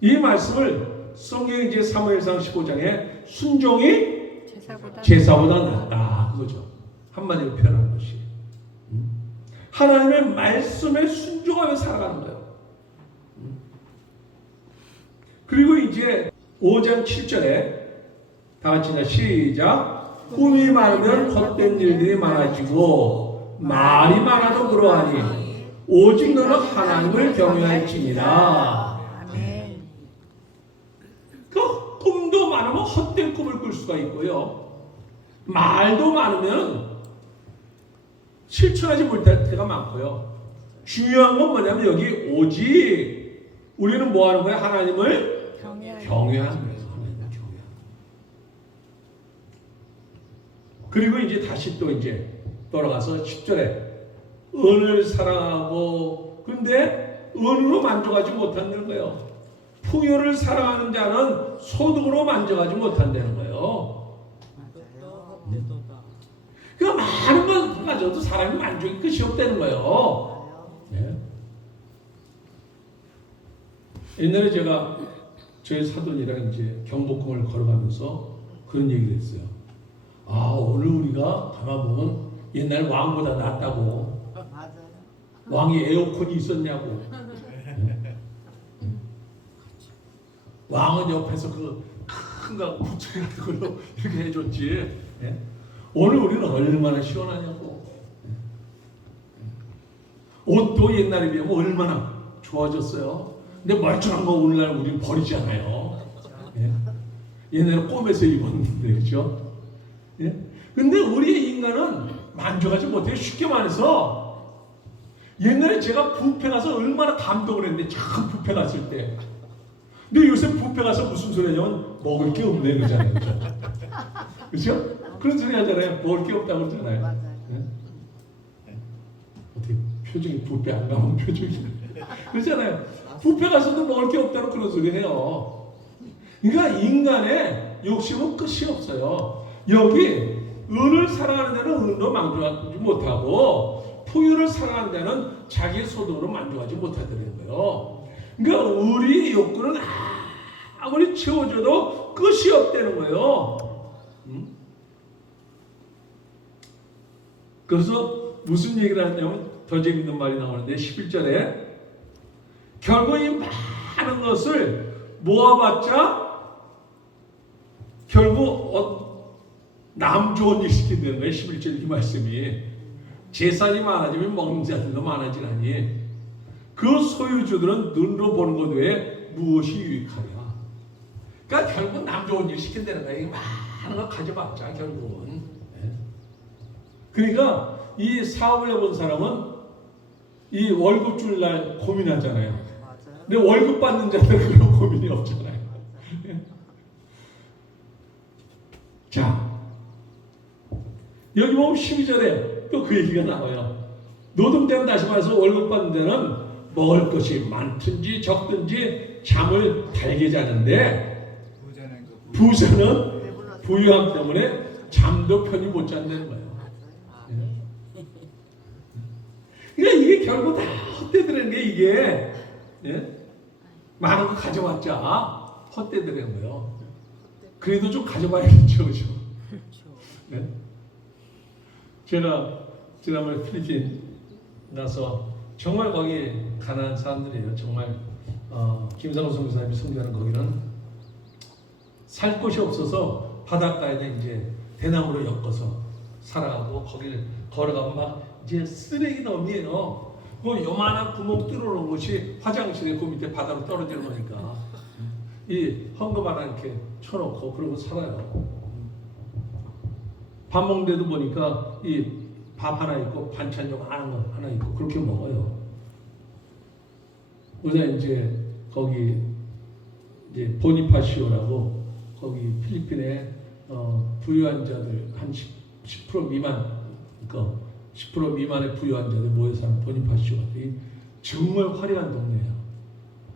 이 말씀을 성경의 이제 사무엘상 15장에 순종이 제사보다 낫다. 그거죠. 한마디로 표현하는 것이. 하나님의 말씀에 순종하며 살아가는 거예요. 그리고 이제 5장 7절에 다 같이 시작. 꿈이 많으면 헛된 일들이 많아지고 말이 많아도 그러하니 오직 너는 하나님을 경외할지니라. 그 꿈도 많으면 헛된 꿈을 꿀 수가 있고요. 말도 많으면 실천하지 못할 때가 많고요. 중요한 건 뭐냐면 여기 오직 우리는 뭐 하는 거야? 하나님을 경외하는 거예요. 그리고 이제 다시 또 이제 돌아가서 10절에 은을 사랑하고 근데 은으로 만족하지 못한다는 거예요. 풍요를 사랑하는 자는 소득으로 만족하지 못한다는 거예요. 그러니까 많은 걸 가져도 사람이 만족이 끝이 없다는 거예요. 네. 옛날에 제가 저희 사돈이랑 이제 경복궁을 걸어가면서 그런 얘기를 했어요. 아, 오늘 우리가 가만 보면 옛날 왕보다 낫다고. 맞아요. 왕이 에어컨이 있었냐고. 왕은 옆에서 그 큰 거 부채 같은 걸로 이렇게 해줬지. 예? 오늘 우리는 얼마나 시원하냐고. 옷도 옛날에 비하면 얼마나 좋아졌어요. 근데 멀쩡한 거 오늘날 우리는 버리잖아요. 예? 옛날에 꼼에서 입었는데, 그죠? 예? 근데 우리의 인간은 만족하지 못해요. 쉽게 말해서 옛날에 제가 뷔페 가서 얼마나 감동을 했는데, 참 뷔페 갔을 때. 근데 요새 뷔페 가서 무슨 소리 하냐면 먹을 게 없네 그러잖아요. 그죠? 그런 소리 하잖아요. 먹을 게 없다고 그러잖아요. 맞아요. 네? 어떻게 표정이 뷔페 안 가면 표정이 그러잖아요. 뷔페 가서도 먹을 게 없다고 그런 소리 해요. 그러니까 인간의 욕심은 끝이 없어요. 여기 은을 사랑하는 데는 은으로 만족하지 못하고 풍요를 사랑하는 데는 자기의 소득으로 만족하지 못하더라는 거예요. 그러니까 우리 욕구는 아무리 채워줘도 끝이 없다는 거예요. 그래서 무슨 얘기를 하냐면 더 재밌는 말이 나오는데 11절에 결국 이 많은 것을 모아봤자 결국 남 좋은 일 시킨다는 거예요. 11절 이 말씀이 재산이 많아지면 먹는 자들도 많아지나니 그 소유주들은 눈으로 보는 것 외에 무엇이 유익하냐. 그러니까 결국 남 좋은 일 시킨다는 거예요. 많은 거 가져봤자 결국은. 그러니까 이 사업을 해본 사람은 이 월급 줄 날 고민하잖아요. 맞아요. 근데 월급 받는 자들은 그런 고민이 없잖아요. 자, 여기 보면 12절에 또 그 얘기가 나와요. 노동자는 다시 말해서 월급 받는 데는 먹을 것이 많든지 적든지 잠을 달게 자는데 부자는 부유함 때문에 잠도 편히 못 잔다는 거예요. 그러니까 이게 결국 다 헛되더라는 게 이게 많은 거 가져왔자 헛되더라는 거예요. 그래도 좀 가져봐야겠죠, 그죠? 네? 제가 지난번에 필리핀 가서 정말 거기 가난한 사람들이에요. 정말 김상우 선교사님이 선교하는 거기는 살 곳이 없어서 바닷가에 이제 대나무로 엮어서 살아가고 거기를 걸어가면 막 이제 쓰레기 너미에요. 그 요만한 구멍 뚫어놓은 곳이 화장실에 그 밑에 바다로 떨어지는 거니까 이 헝겊 하나 이렇게 쳐놓고 그러고 살아요. 밥 먹는데도 보니까 이 밥 하나 있고 반찬 좀 하나 있고 그렇게 먹어요. 그래서 이제 거기 이제 보니파시오라고 거기 필리핀에 부유한 자들 한 10% 미만, 그러니까 10% 미만의 부유한 자들 모여 사는 보니파시오가 정말 화려한 동네예요.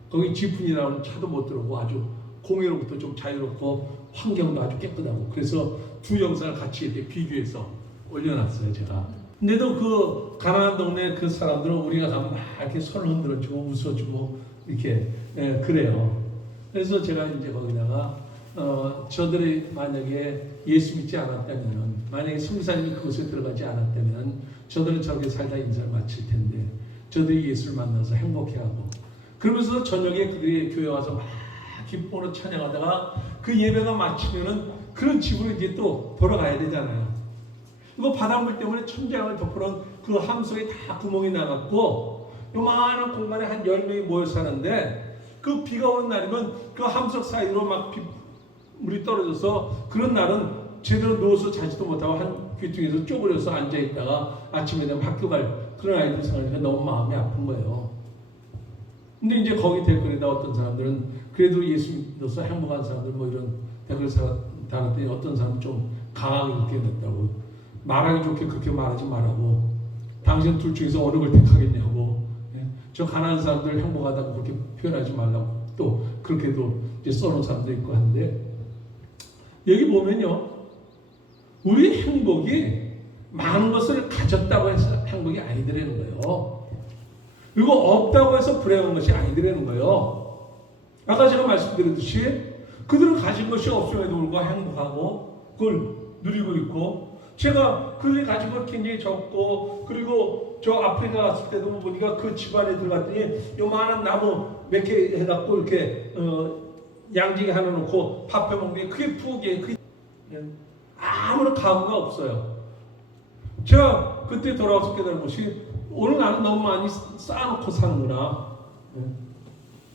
거기 지푼이라는 차도 못 들어오고 아주 공해로부터 좀 자유롭고 환경도 아주 깨끗하고 그래서 두 영상을 같이 이렇게 비교해서 올려놨어요 제가. 근데도 그 가난한 동네 그 사람들은 우리가 가면 막 이렇게 손을 흔들어주고 웃어주고 이렇게 그래요. 그래서 제가 이제 거기다가 저들이 만약에 예수 믿지 않았다면, 만약에 성사님이 그곳에 들어가지 않았다면 저들은 저렇게 살다 인생을 마칠 텐데 저들이 예수를 만나서 행복해하고 그러면서 저녁에 그들이 교회 와서 막 기쁨으로 찬양하다가 그 예배가 마치면은 그런 집으로 이제 또 돌아가야 되잖아요. 이거 바닷물 때문에 천장을 덮어놓은 그 함 속에 다 구멍이 나갔고 요만한 공간에 한 10명이 모여 사는데 그 비가 오는 날이면 그 함석 사이로 막 물이 떨어져서 그런 날은 제대로 누워서 자지도 못하고 한 귀퉁이에서 쪼그려서 앉아있다가 아침에 되면 학교 갈 그런 아이들 생각하니까 너무 마음이 아픈 거예요. 근데 이제 거기 댓글에다 어떤 사람들은 그래도 예수 믿어서 행복한 사람들 뭐 이런 댓글 달았더니 어떤 사람은 좀 강하게 그렇게 냈다고, 말하기 좋게 그렇게 말하지 말라고, 당신 둘 중에서 어느 걸 택하겠냐고, 저 가난한 사람들 행복하다고 그렇게 표현하지 말라고 또 그렇게도 이제 써놓은 사람도 있고 한데 여기 보면요, 우리 행복이 많은 것을 가졌다고 해서 행복이 아니더라는 거예요. 그리고 없다고 해서 불행한 것이 아니더라는 거예요. 아까 제가 말씀드렸듯이 그들은 가진 것이 없음에도 불구하고 행복하고 그걸 누리고 있고, 제가 그들이 가진 것 굉장히 적고, 그리고 저 아프리카 갔을 때도 보니까 그 집안에 들어갔더니 요만한 나무 몇 개 해갖고 이렇게 양지게 하나 놓고 밥 해먹는 게 그게 부엌이에요. 아무런 가구가 없어요. 제가 그때 돌아와서 깨달은 것이, 오늘 나는 너무 많이 쌓아놓고 사는구나.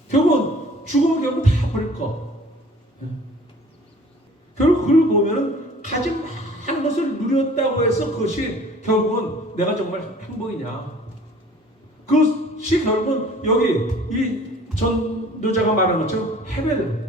결국은 죽으면 결국 다 버릴 거. 결국 그걸 보면은 가진 많은 것을 누렸다고 해서 그것이 결국은 내가 정말 행복이냐. 그것이 결국은 여기 이 전도자가 말한 것처럼 헤벨,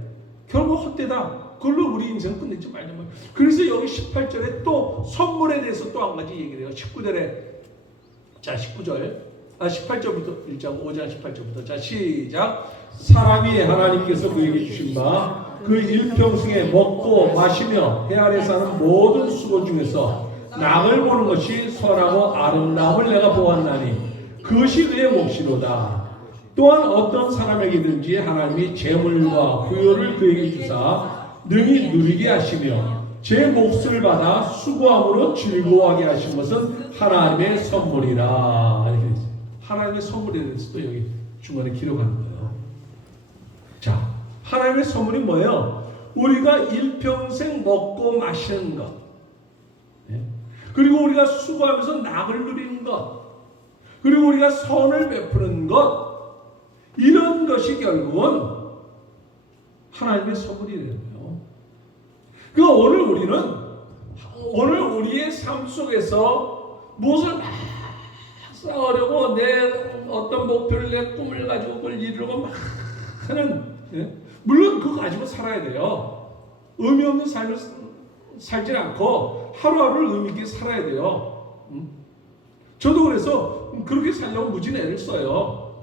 결국 헛되다. 그걸로 우리 인생을 끝내지 말자. 그래서 여기 18절에 또 선물에 대해서 또 한 가지 얘기를 해요. 19절에, 자 19절, 18절부터 1장 5장 18절부터, 자 시작. 사람이 하나님께서 그에게 주신 바 그 일평생에 먹고 마시며 해 아래 사는 모든 수고 중에서 낙을 보는 것이 선하고 아름다움을 내가 보았나니 그것이 그의 몫이로다. 또한 어떤 사람에게든지 하나님이 재물과 부요를 그에게 주사 능히 누리게 하시며 제 몫을 받아 수고함으로 즐거워하게 하신 것은 하나님의 선물이라. 이렇게 있어요. 하나님의 선물에 대해서도 여기 중간에 기록하는 거예요. 자, 하나님의 선물이 뭐예요? 우리가 일평생 먹고 마시는 것, 그리고 우리가 수고하면서 낙을 누리는 것, 그리고 우리가 선을 베푸는 것, 이런 것이 결국은 하나님의 선물이라는 거예요. 그러니까 오늘 우리의 삶 속에서 무엇을 막 쌓으려고 내 어떤 목표를, 내 꿈을 가지고 그걸 이루려고 막 하는, 물론 그거 가지고 살아야 돼요. 의미 없는 삶을 살지 않고 하루하루를 의미 있게 살아야 돼요. 저도 그래서 그렇게 살려고 무진 애를 써요.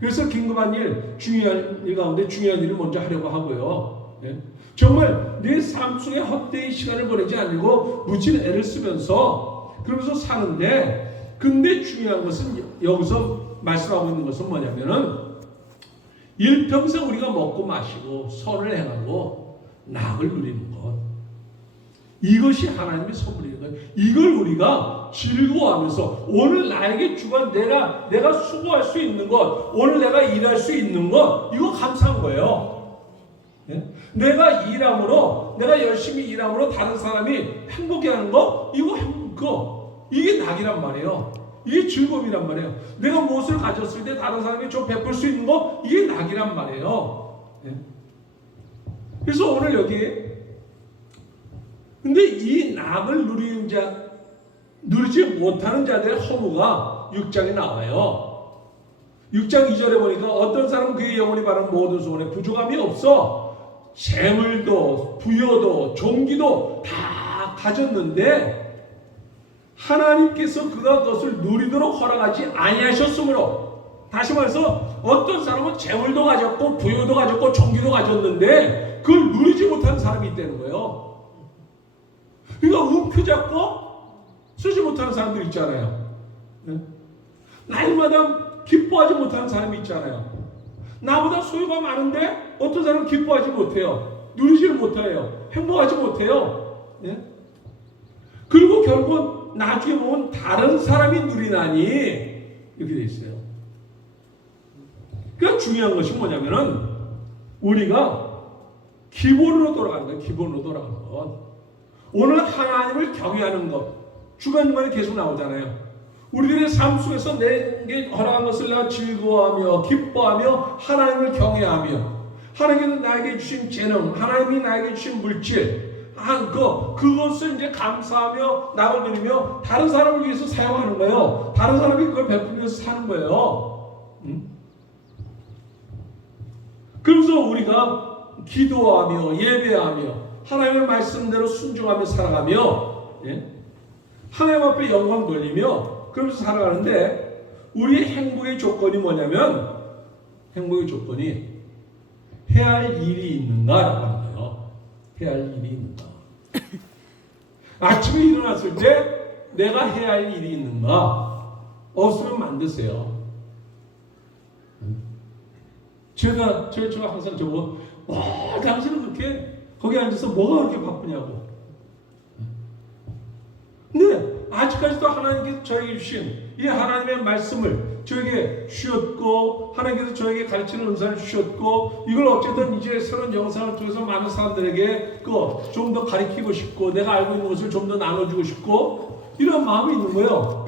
그래서 긴급한 일, 중요한 일 가운데 중요한 일을 먼저 하려고 하고요. 정말 내 삶 속에 헛되이 시간을 보내지 않고 무진 애를 쓰면서 그러면서 사는데, 근데 중요한 것은 여기서 말씀하고 있는 것은 뭐냐면은 일평생 우리가 먹고 마시고 선을 행하고 낙을 누리는 것, 이것이 하나님의 선물인 거예요. 이걸 우리가 즐거워하면서 오늘 나에게 주간 내가 수고할 수 있는 것, 오늘 내가 일할 수 있는 것, 이거 감사한 거예요. 내가 일함으로, 내가 열심히 일함으로 다른 사람이 행복해하는 거, 이게 낙이란 말이에요. 이게 즐거움이란 말이에요. 내가 무엇을 가졌을 때 다른 사람이 좀 베풀 수 있는 거, 이게 낙이란 말이에요. 그래서 오늘 여기, 근데 이 낙을 누리지 못하는 자들의 허무가 6장에 나와요. 6장 2절에 보니까 어떤 사람은 그의 영혼이 바라는 모든 소원에 부족함이 없어 재물도 부여도 종기도 다 가졌는데 하나님께서 그가 그것을 누리도록 허락하지 아니하셨으므로, 다시 말해서 어떤 사람은 재물도 가졌고 부여도 가졌고 종기도 가졌는데 그걸 누리지 못한 사람이 있다는 거예요. 그러니까 움표 잡고 쓰지 못하는 사람들 있잖아요. 날마다 기뻐하지 못하는 사람이 있잖아요. 나보다 소유가 많은데 어떤 사람은 기뻐하지 못해요. 누리지를 못해요. 행복하지 못해요. 그리고 결국은 나중에 보면 다른 사람이 누리나니 이렇게 돼 있어요. 그러니까 중요한 것이 뭐냐면은 우리가 기본으로 돌아가는 거예요. 기본으로 돌아가는 것. 오늘 하나님을 경외하는 것, 중간중간에 계속 나오잖아요. 우리들의 삶 속에서 내게 허락한 것을 내가 즐거워하며 기뻐하며 하나님을 경외하며, 하나님이 나에게 주신 재능, 하나님이 나에게 주신 물질, 그것을 이제 감사하며 낙을 누리며 다른 사람을 위해서 사용하는 거예요. 다른 사람이 그걸 베풀면서 사는 거예요. 그래서 우리가 기도하며 예배하며 하나님의 말씀대로 순종하며 살아가며, 하나님 앞에 영광 돌리며 그러면서 살아가는데, 우리의 행복의 조건이 뭐냐면, 행복의 조건이 해야 할 일이 있는가라고 하는 거예요. 해야 할 일이 있는가. 아침에 일어났을 때 내가 해야 할 일이 있는가. 없으면 만드세요. 제가 항상 저거 당신은 그렇게 거기 앉아서 뭐가 그렇게 바쁘냐고. 근데 아직까지도 하나님께서 저에게 주신 이 하나님의 말씀을 저에게 주셨고 하나님께서 저에게 가르치는 은사를 주셨고 이걸 어쨌든 이제 새로운 영상을 통해서 많은 사람들에게 좀 더 가르치고 싶고 내가 알고 있는 것을 좀 더 나눠주고 싶고 이런 마음이 있는 거예요.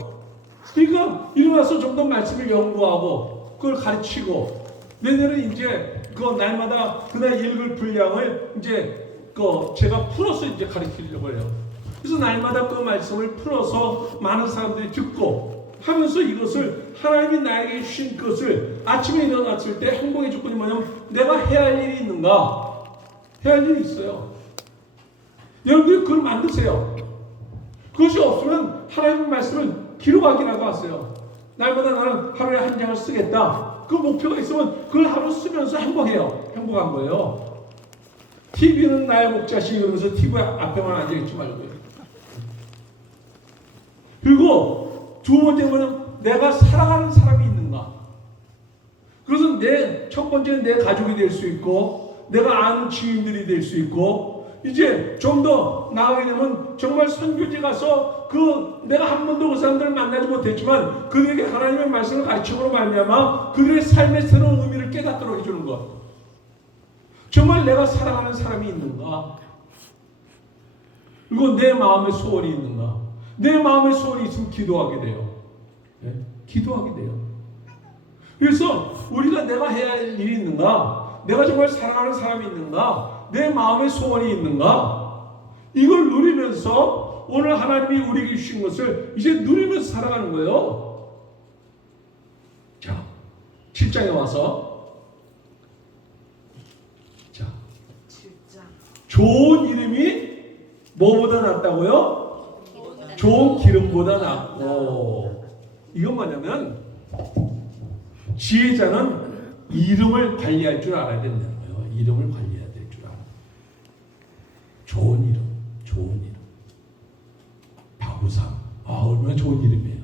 그러니까 일어나서 좀 더 말씀을 연구하고 그걸 가르치고 내년에 이제 날마다 그날 읽을 분량을 이제 제가 풀어서 이제 가르치려고 해요. 그래서 날마다 그 말씀을 풀어서 많은 사람들이 듣고 하면서 이것을 하나님이 나에게 주신 것을 아침에 일어났을 때 행복의 조건이 뭐냐면 내가 해야 할 일이 있는가? 해야 할 일이 있어요. 여러분들이 그걸 만드세요. 그것이 없으면 하나님의 말씀을 기록하기라도 하세요. 날마다 나는 하루에 한 장을 쓰겠다. 그 목표가 있으면 그걸 하루 쓰면서 행복해요. 행복한 거예요. TV는 나의 목자식 이러면서 TV 앞에만 앉아있지 말고요. 그리고 두 번째 거는 내가 사랑하는 사람이 있는가. 그래서 첫 번째는 내 가족이 될 수 있고 내가 아는 지인들이 될 수 있고 이제 좀 더 나아가게 되면 정말 선교지 가서 내가 한 번도 그 사람들을 만나지 못했지만 그들에게 하나님의 말씀을 가르침으로 말미암아 그들의 삶의 새로운 의미를 깨닫도록 해주는 것. 정말 내가 사랑하는 사람이 있는가. 그리고 내 마음의 소원이 있는가. 내 마음의 소원이 있으면 기도하게 돼요. 네? 기도하게 돼요. 그래서 우리가 내가 해야 할 일이 있는가, 내가 정말 사랑하는 사람이 있는가, 내 마음의 소원이 있는가, 이걸 누리면서 오늘 하나님이 우리에게 주신 것을 이제 누리면서 살아가는 거예요. 자, 7장에 와서 자, 7장. 좋은 이름이 뭐보다 낫다고요? 좋은 기름보다 낫고. 이건 뭐냐면 지혜자는 이름을 관리할 줄 알아야 된다는 거예요. 이름을 관리해야 될 줄 알아. 좋은 이름, 좋은 이름. 바구상, 얼마나 좋은 이름이에요.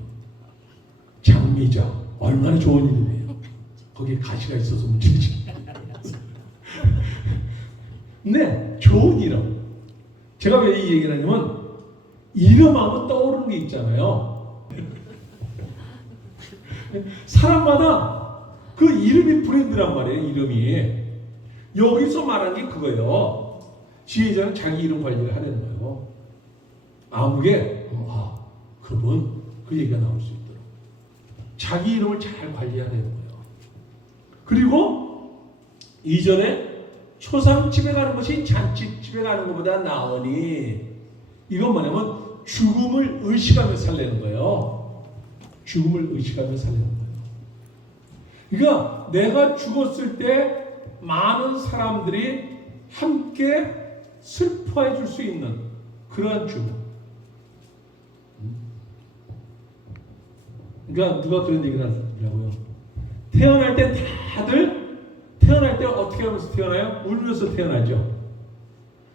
장미자, 얼마나 좋은 이름이에요. 거기에 가시가 있어서 문제지. 네, 좋은 이름. 제가 왜 이 얘기를 하냐면 이름하면 떠오르는 게 있잖아요. 사람마다 그 이름이 브랜드란 말이에요. 이름이. 여기서 말하는 게 그거예요. 지혜자는 자기 이름 관리를 하는 거예요. 아무게 그분 그 얘기가 나올 수 있도록 자기 이름을 잘 관리하는 거예요. 그리고 이전에 초상집에 가는 것이 잔치집에 가는 것보다 나으니 이건 뭐냐면 죽음을 의식하며 살려는 거예요. 죽음을 의식하며 살려는 거예요. 그러니까 내가 죽었을 때 많은 사람들이 함께 슬퍼해 줄 수 있는 그러한 죽음. 그러니까 누가 그런 얘기를 하냐고요. 태어날 때 다들 태어날 때 어떻게 하면서 태어나요? 울면서 태어나죠.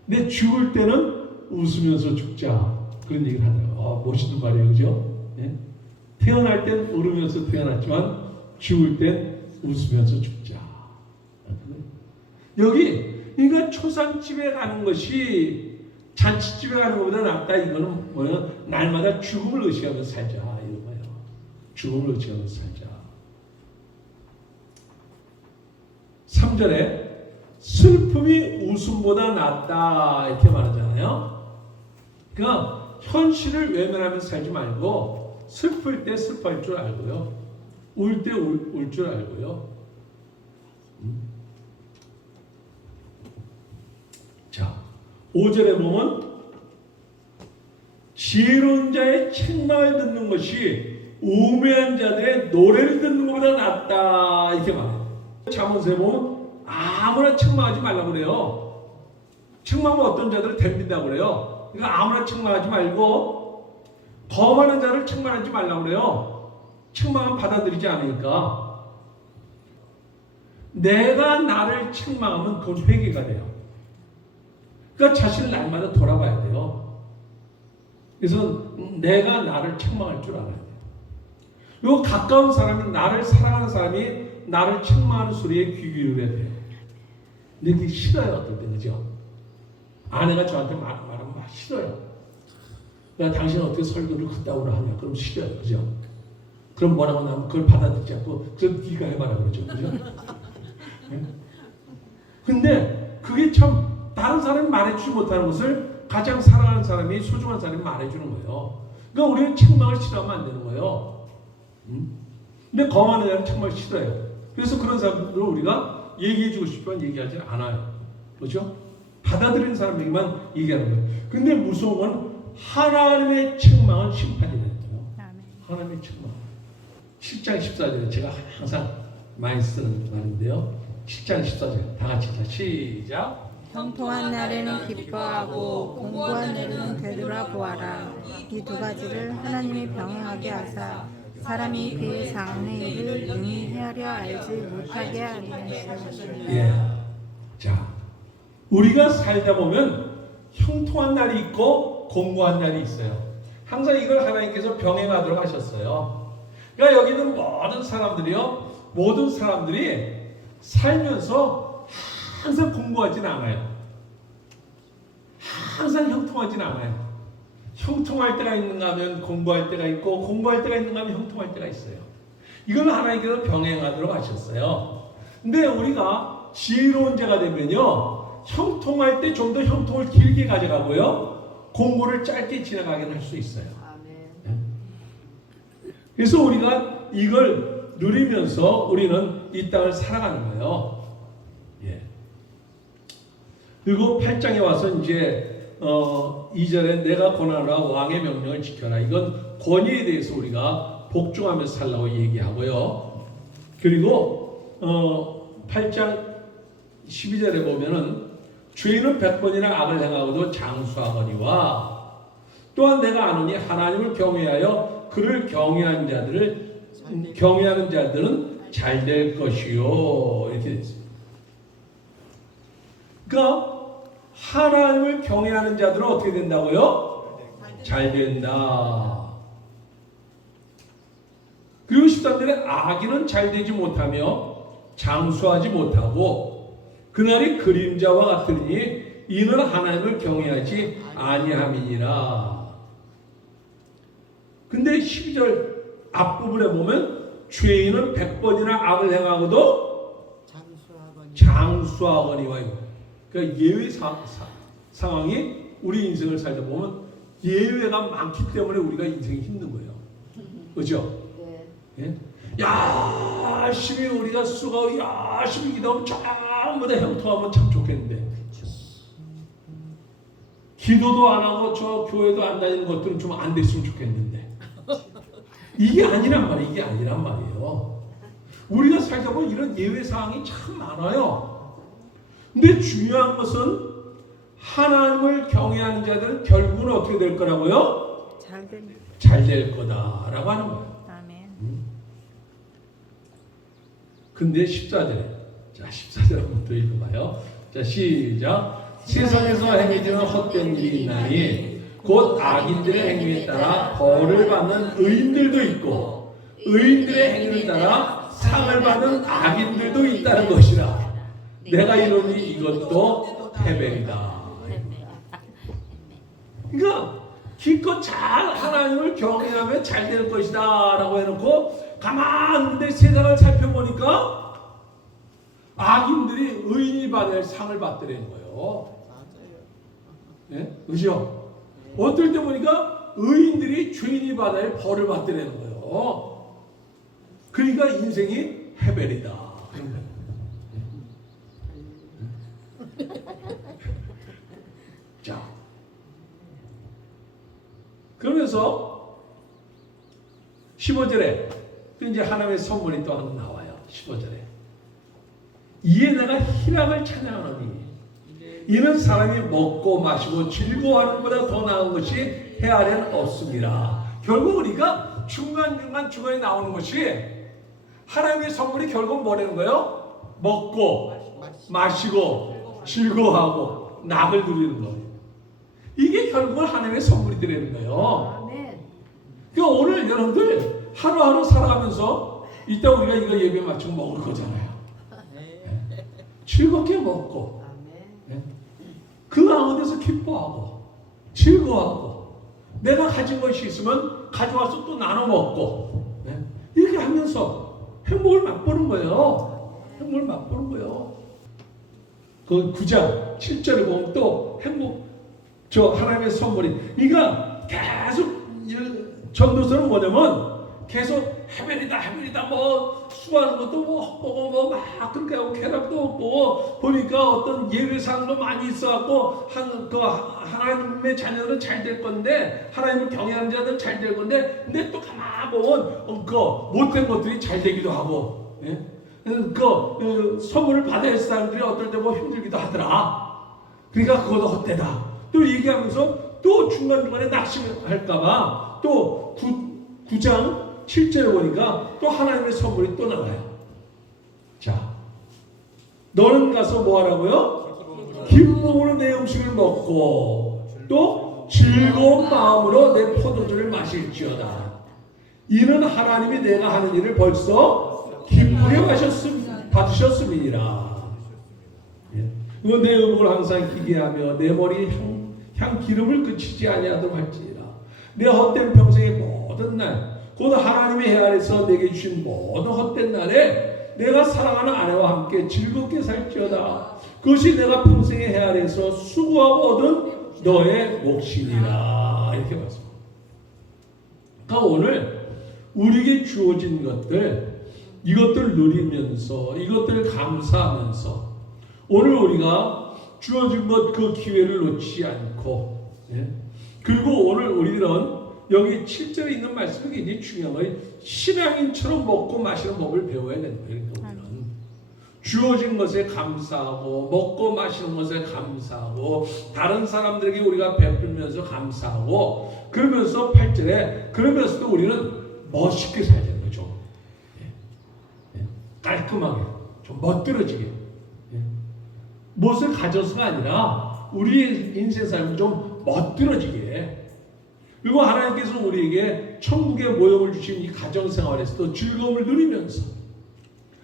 근데 죽을 때는 웃으면서 죽자. 그런 얘기를 하더라고요. 멋있는 말이에요. 그죠? 네? 태어날 땐 울으면서 태어났지만 죽을 땐 웃으면서 죽자. 여기 그러니까 초상집에 가는 것이 잔치집에 가는 것보다 낫다. 이거는 뭐냐? 날마다 죽음을 의식하면서 살자. 이런 거예요. 죽음을 의식하면서 살자. 3절에 슬픔이 웃음보다 낫다 이렇게 말하잖아요. 그러니까 현실을 외면하면서 살지 말고 슬플 때 슬퍼할 줄 알고요. 울 때 울 줄 알고요. 자, 5절에 보면 지혜로운 자의 책망을 듣는 것이 우매한 자들의 노래를 듣는 것보다 낫다 이렇게 말해요. 잠언서에 보면 아무나 책망하지 말라고 그래요. 책망하면 어떤 자들을 덤빈다고 그래요. 그러니까 아무나 책망하지 말고 거만한 자를 책망하지 말라고 그래요. 책망은 받아들이지 않으니까. 내가 나를 책망하면 그건 회개가 돼요. 그러니까 자신을 날마다 돌아봐야 돼요. 그래서 내가 나를 책망할 줄 알아야 돼요. 그리고 가까운 사람이, 나를 사랑하는 사람이 나를 책망하는 소리에 귀 기울여야 돼요. 근데 그게 싫어요. 어떨 때, 그죠? 아내가 저한테 말하면 막 싫어요. 야, 당신은 어떻게 설교를 그따구로 하냐? 그럼 싫어요. 그죠? 그럼 뭐라고 나면 그걸 받아들이지 않고, 그럼 네가 해봐라. 그러죠. 그죠? 네? 근데 그게 참 다른 사람이 말해주지 못하는 것을 가장 사랑하는 사람이, 소중한 사람이 말해주는 거예요. 그러니까 우리는 책망을 싫어하면 안 되는 거예요. 근데 거만한 자는 책망을 싫어해요. 그래서 그런 사람들을 우리가 얘기해주고 싶지만 얘기하지 않아요. 그렇죠? 받아들이는 사람에게만 얘기하는 거예요. 근데 무서운 건 하나님의 책망은 심판이라는 거예요. 하나님의 책망. 7장 14절에 제가 항상 많이 쓰는 말인데요. 7장 14절 다 같이 시작. 형통한 날에는 기뻐하고 공고한 날에는 되돌아보아라. 이 두 가지를 하나님이 병행하게 하사 사람이 그의 장래 일을 능히 헤아려 알지 못하게 하는 것이요. 예. 자, 우리가 살다 보면 형통한 날이 있고 공고한 날이 있어요. 항상 이걸 하나님께서 병행하도록 하셨어요. 그러니까 여기 있는 모든 사람들이 살면서 항상 공고하진 않아요. 항상 형통하진 않아요. 형통할 때가 있는가 하면 공고할 때가 있고, 공고할 때가 있는가 하면 형통할 때가 있어요. 이걸 하나님께서 병행하도록 하셨어요. 근데 우리가 지혜로운 자가 되면요, 형통할 때 좀 더 형통을 길게 가져가고요, 공고를 짧게 지나가게 할 수 있어요. 아멘. 그래서 우리가 이걸 누리면서 우리는 이 땅을 살아가는 거예요. 예. 그리고 8장에 와서 이제 2절에 내가 권하노라 왕의 명령을 지켜라. 이건 권위에 대해서 우리가 복종하면서 살라고 얘기하고요. 그리고 8장 12절에 보면은 죄인은 100번이나 악을 행하고도 장수하거니와 또한 내가 아노니 하나님을 경외하여 그를 경외하는 자들은 잘 될 것이요. 이렇게 됐습니다. 그러니까 하나님을 경외하는 자들은 어떻게 된다고요? 잘 된다. 그리고 13절에 악인은 잘 되지 못하며 장수하지 못하고 그날이 그림자와 같으니 이는 하나님을 경외하지 아니함이니라. 근데 12절 앞부분에 보면 죄인은 100번이나 악을 행하고도 장수하거니와. 그러니까 예외 상황이 우리 인생을 살다 보면 예외가 많기 때문에 우리가 인생이 힘든 거예요. 그렇죠? 네. 예? 열심히 우리가 수고하고 열심히 기도하면 전부 다 형통하면 참 좋겠는데 기도도 안 하고 저 교회도 안 다니는 것들은 좀 안 됐으면 좋겠는데 이게 아니란 말이에요. 우리가 살다 보면 이런 예외 상황이 참 많아요. 근데 중요한 것은 하나님을 경외하는 자들은 결국은 어떻게 될 거라고요? 잘 될 거다라고 하는 거예요. 아멘. 근데 14절에 자 14절 한번 더 읽어봐요. 자 시작. 세상에서 행해지는 헛된 일이 있나니 곧 악인들의 행위에 따라 벌을 받는 의인들도 있고 의인들의 행위에 따라 상을 받는 악인들도 있다는 것이라. 내가 이러니 이것도 패배이다. 그러니까 기껏 잘 하나님을 경외하면 잘 될 것이다 라고 해놓고 가만히 세상을 살펴보니까 악인들이 의인이 받을 상을 받더라는 거예요. 네? 그죠? 어떨 때 보니까 의인들이 죄인이 받을 벌을 받더라는 거예요. 그러니까 인생이 해벨이다. 자, 그러면서 15절에 이제 하나님의 선물이 또 하나 나와요. 15절에 이에 내가 희락을 찬양하노니 이는 사람이 먹고 마시고 즐거워하는 것보다 더 나은 것이 헤아려는 없습니다. 결국 우리가 중간에 나오는 것이 하나님의 선물이 결국 뭐라는 거예요? 먹고 마시고 즐거워하고 낙을 누리는 거예요. 이게 결국은 하나님의 선물이 되는 거예요. 아멘. 그러니까 오늘 여러분들 하루하루 살아가면서 이따 우리가 이거 예배 마치고 먹을 거잖아요. 즐겁게 먹고 아멘. 그 가운데서 기뻐하고 즐거워하고 내가 가진 것이 있으면 가져와서 또 나눠 먹고 이렇게 하면서 행복을 맛보는 거예요. 행복을 맛보는 거예요. 그 9장 7절을 보면 또 행복 저 하나님의 선물이 그러니까 계속 전도서는 뭐냐면 계속 해변이다 뭐 수고하는 것도 뭐 보고 뭐 막 그렇게 하고 쾌락도 보고 보니까 어떤 예외사항도 많이 있어갖고 하나님의 자녀는 잘 될 건데 하나님을 경외하는 자들은 잘 될 건데 근데 또 가만 보면 그 못된 것들이 잘 되기도 하고 그 선물을 받아야 할 사람들이 어떨 때 뭐 힘들기도 하더라. 그러니까 그것도 헛되다. 또 얘기하면서 또 중간중간에 낙심할까봐 또 9장 7절에 보니까 또 하나님의 선물이 또 나와요. 자, 너는 가서 뭐 하라고요? 기쁨으로 내 음식을 먹고 또 즐거운 마음으로 내 포도주를 마실지어다. 이는 하나님이 내가 하는 일을 벌써 기쁘게 받으셨음이니라. 이거 내 음식을 항상 기계하며 내 머리에 향 기름을 그치지 아니하도록 할지니라. 내 헛된 평생의 모든 날 곧 하나님의 해 아래서 내게 주신 모든 헛된 날에 내가 사랑하는 아내와 함께 즐겁게 살지어다. 그것이 내가 평생의 해 아래서 수고하고 얻은 너의 몫이니라. 이렇게 말씀합니다. 그러니까 오늘 우리에게 주어진 것들 이것들 누리면서 이것들 감사하면서 오늘 우리가 주어진 것 그 기회를 놓치지 않고 그리고 오늘 우리들은 여기 7절에 있는 말씀이 굉장히 중요한 거예요. 신앙인처럼 먹고 마시는 법을 배워야 되는 거예요. 우리는 주어진 것에 감사하고 먹고 마시는 것에 감사하고 다른 사람들에게 우리가 베풀면서 감사하고 그러면서 8절에 그러면서도 우리는 멋있게 살야 되는 거죠. 깔끔하게 좀 멋들어지게 무엇을 가져서가 아니라 우리의 인생 삶을 좀 멋들어지게 그리고 하나님께서 우리에게 천국의 모형을 주신 이 가정생활에서도 즐거움을 누리면서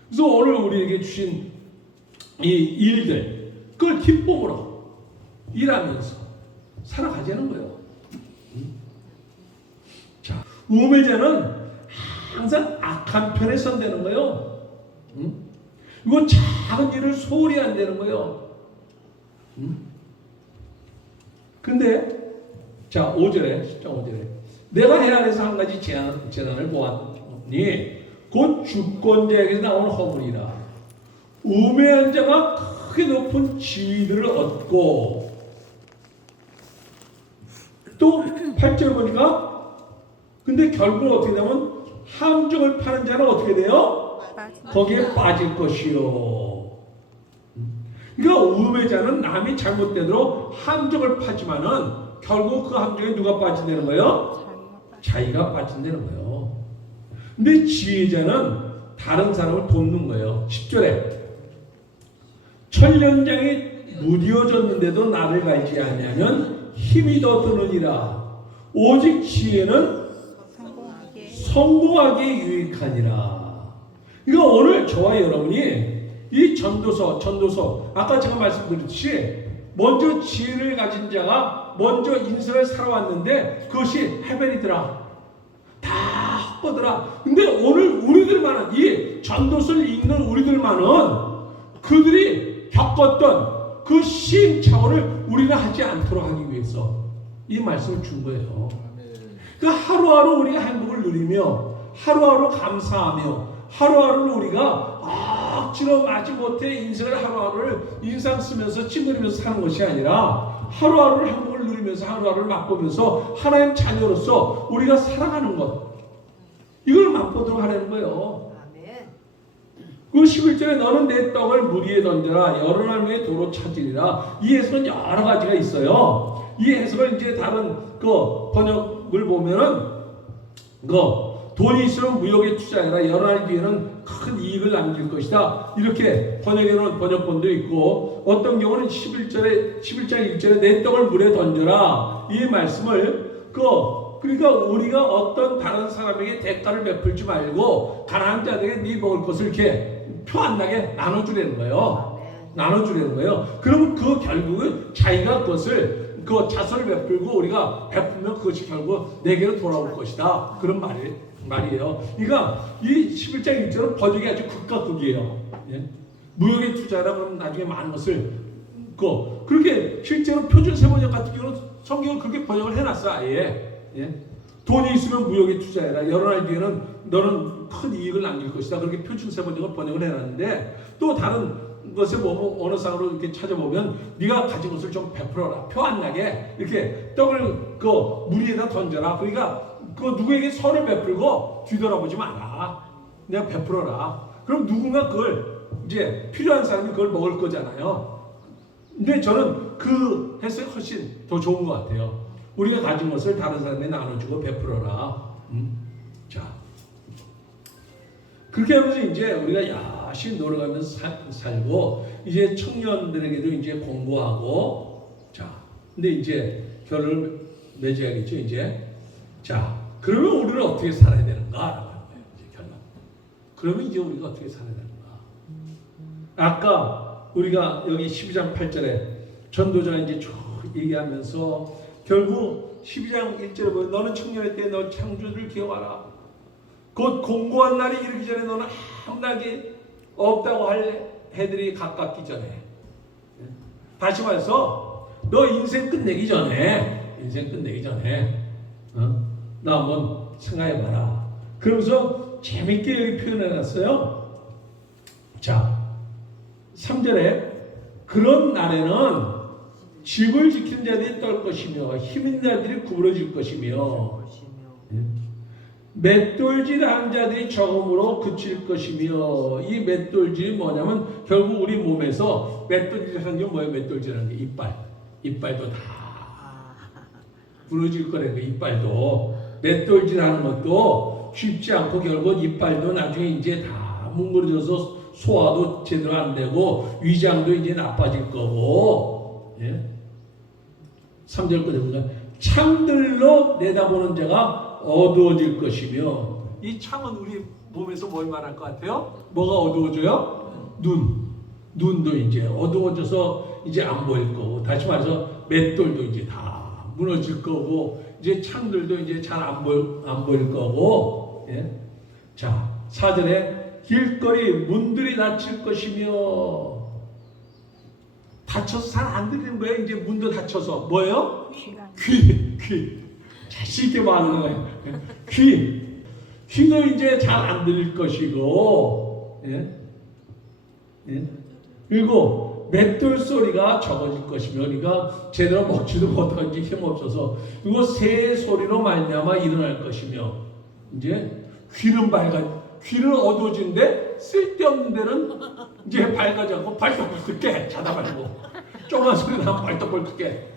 그래서 오늘 우리에게 주신 이 일들 그걸 기쁨으로 일하면서 살아가자는 거예요. 자, 우매자는 항상 악한 편에 선대는 거예요. 이거 작은 일을 소홀히 안 되는 거예요. 근데 자 5절에 10장 5절에 내가 해 아래서 한 가지 재난을 보았니 곧 주권자에게서 나오는 허물이라. 우매한 자가 크게 높은 지위들을 얻고 또 8절 보니까 근데 결국은 어떻게 되냐면 함정을 파는 자는 어떻게 돼요? 거기에 빠질 것이요. 그러니까 우매자는 남이 잘못되도록 함정을 파지만은 결국 그 함정에 누가 빠진다는 거예요? 자기가 빠진다는 거예요. 근데 지혜자는 다른 사람을 돕는 거예요. 10절에 천년장이 무디어졌는데도 나를 갈지 아니하면 힘이 더 드느니라. 오직 지혜는 성공하기에 유익하니라. 이거 오늘 저와 여러분이 이 전도서 아까 제가 말씀드렸듯이 먼저 지혜를 가진 자가 먼저 인생을 살아왔는데 그것이 해변이더라. 다 헛거더라. 근데 오늘 우리들만은 이 전도서를 읽는 우리들만은 그들이 겪었던 그 시행착오를 우리가 하지 않도록 하기 위해서 이 말씀을 준 거예요. 그 하루하루 우리가 행복을 누리며 하루하루 감사하며 하루하루를 우리가 억지로 마지못해 인생을 하루하루를 인상 쓰면서 찡그리면서 사는 것이 아니라 하루하루를 행복을 누리면서 하루하루를 맛보면서 하나님 자녀로서 우리가 살아가는 것 이걸 맛보도록 하려는 거예요. 그 11절에 너는 내 떡을 물 위에 던져라 여러 날 후에 도로 찾으리라. 이 해석은 여러 가지가 있어요. 이 해석을 이제 다른 그 번역을 보면은 그 돈이 있으면 무역에 투자해라. 열날 뒤에는 큰 이익을 남길 것이다. 이렇게 번역해놓은 번역본도 있고, 어떤 경우는 11장 1절에 내 떡을 물에 던져라. 이 말씀을 그러니까 우리가 어떤 다른 사람에게 대가를 베풀지 말고 가난한 자들에게 네 먹을 것을 이렇게 표 안 나게 나눠주려는 거예요. 나눠주려는 거예요. 그러면 그 결국은 자기가 그것을 그 자선을 베풀고 우리가 베풀면 그것이 결국 내게로 돌아올 것이다. 그런 말이에요. 그러니까 이 11장 1절은 번역이 아주 극과 극이에요. 예? 무역에 투자하라 그러면 나중에 많은 것을 그렇게 실제로 표준 세번역 같은 경우는 성경을 그렇게 번역을 해놨어. 아예. 예? 돈이 있으면 무역에 투자해라. 여러 날 뒤에는 너는 큰 이익을 남길 것이다. 그렇게 표준 세번역을 번역을 해놨는데, 또 다른 것에 보면 언어상으로 이렇게 찾아보면 네가 가진 것을 좀 베풀어라. 표 안 나게 이렇게 떡을 물 위에다 던져라. 그러니까 누구에게 선을 베풀고 뒤돌아보지 마라. 내가 베풀어라. 그럼 누군가 그걸 이제 필요한 사람이 그걸 먹을 거잖아요. 근데 저는 그 해석이 훨씬 더 좋은 것 같아요. 우리가 가진 것을 다른 사람에게 나눠주고 베풀어라. 자, 그렇게 하면서 이제 우리가 열심히 노력하면서 살고, 이제 청년들에게도 이제 공부하고, 자, 근데 이제 결혼을 맺어야겠죠, 이제. 자, 그러면 우리는 어떻게 살아야 되는가? 이제 결론. 그러면 이제 우리가 어떻게 살아야 되는가? 아까 우리가 여기 12장 8절에 전도자가 이제 쭉 얘기하면서 결국 12장 1절에 보면 너는 청년의 때 너 창조주를 기억하라. 곧 공고한 날이 이르기 전에 너는 함락이 없다고 할 해들이 가깝기 전에. 다시 말해서 너 인생 끝내기 전에 나 한번 생각해봐라. 그러면서 재밌게 여기 표현해놨어요. 자, 3절에 그런 날에는 집을 지키는 자들이 떨 것이며 힘있는 자들이 구부러질 것이며 맷돌질하는 자들이 적음으로 그칠 것이며. 이 맷돌질이 뭐냐면 결국 우리 몸에서 맷돌질하는 게 뭐예요? 맷돌질하는 게 이빨도 다 부러질 거라는 거. 이빨도 맷돌질하는 것도 쉽지 않고 결국 이빨도 나중에 이제 다 뭉그러져서 소화도 제대로 안 되고 위장도 이제 나빠질 거고. 예? 3절 거에 보면 창들로 내다보는 자가 어두워질 것이며. 이 창은 우리 몸에서 뭘 말할 것 같아요? 뭐가 어두워져요? 눈도 이제 어두워져서 이제 안 보일 거고, 다시 말해서 맷돌도 이제 다 무너질 거고, 이제 창들도 이제 잘 안 보일 거고. 예? 자, 4절에 길거리 문들이 닫힐 것이며. 닫혀서 잘 안 들리는 거예요. 이제 문도 닫혀서 뭐예요? 귀. 자신 있게 말하는 거예요. 귀도 이제 잘 안 들릴 것이고, 예? 그리고 맷돌 소리가 적어질 것이며, 그러니까 제대로 먹지도 못하는 게 힘없어서, 그리고 새 소리로 말미암아 일어날 것이며. 이제 귀는 어두워지는데 쓸데없는 데는 이제 밝아지 않고 발떡발떡 깨. 자다 말고 조그만 소리 나면 발떡발떡 깨.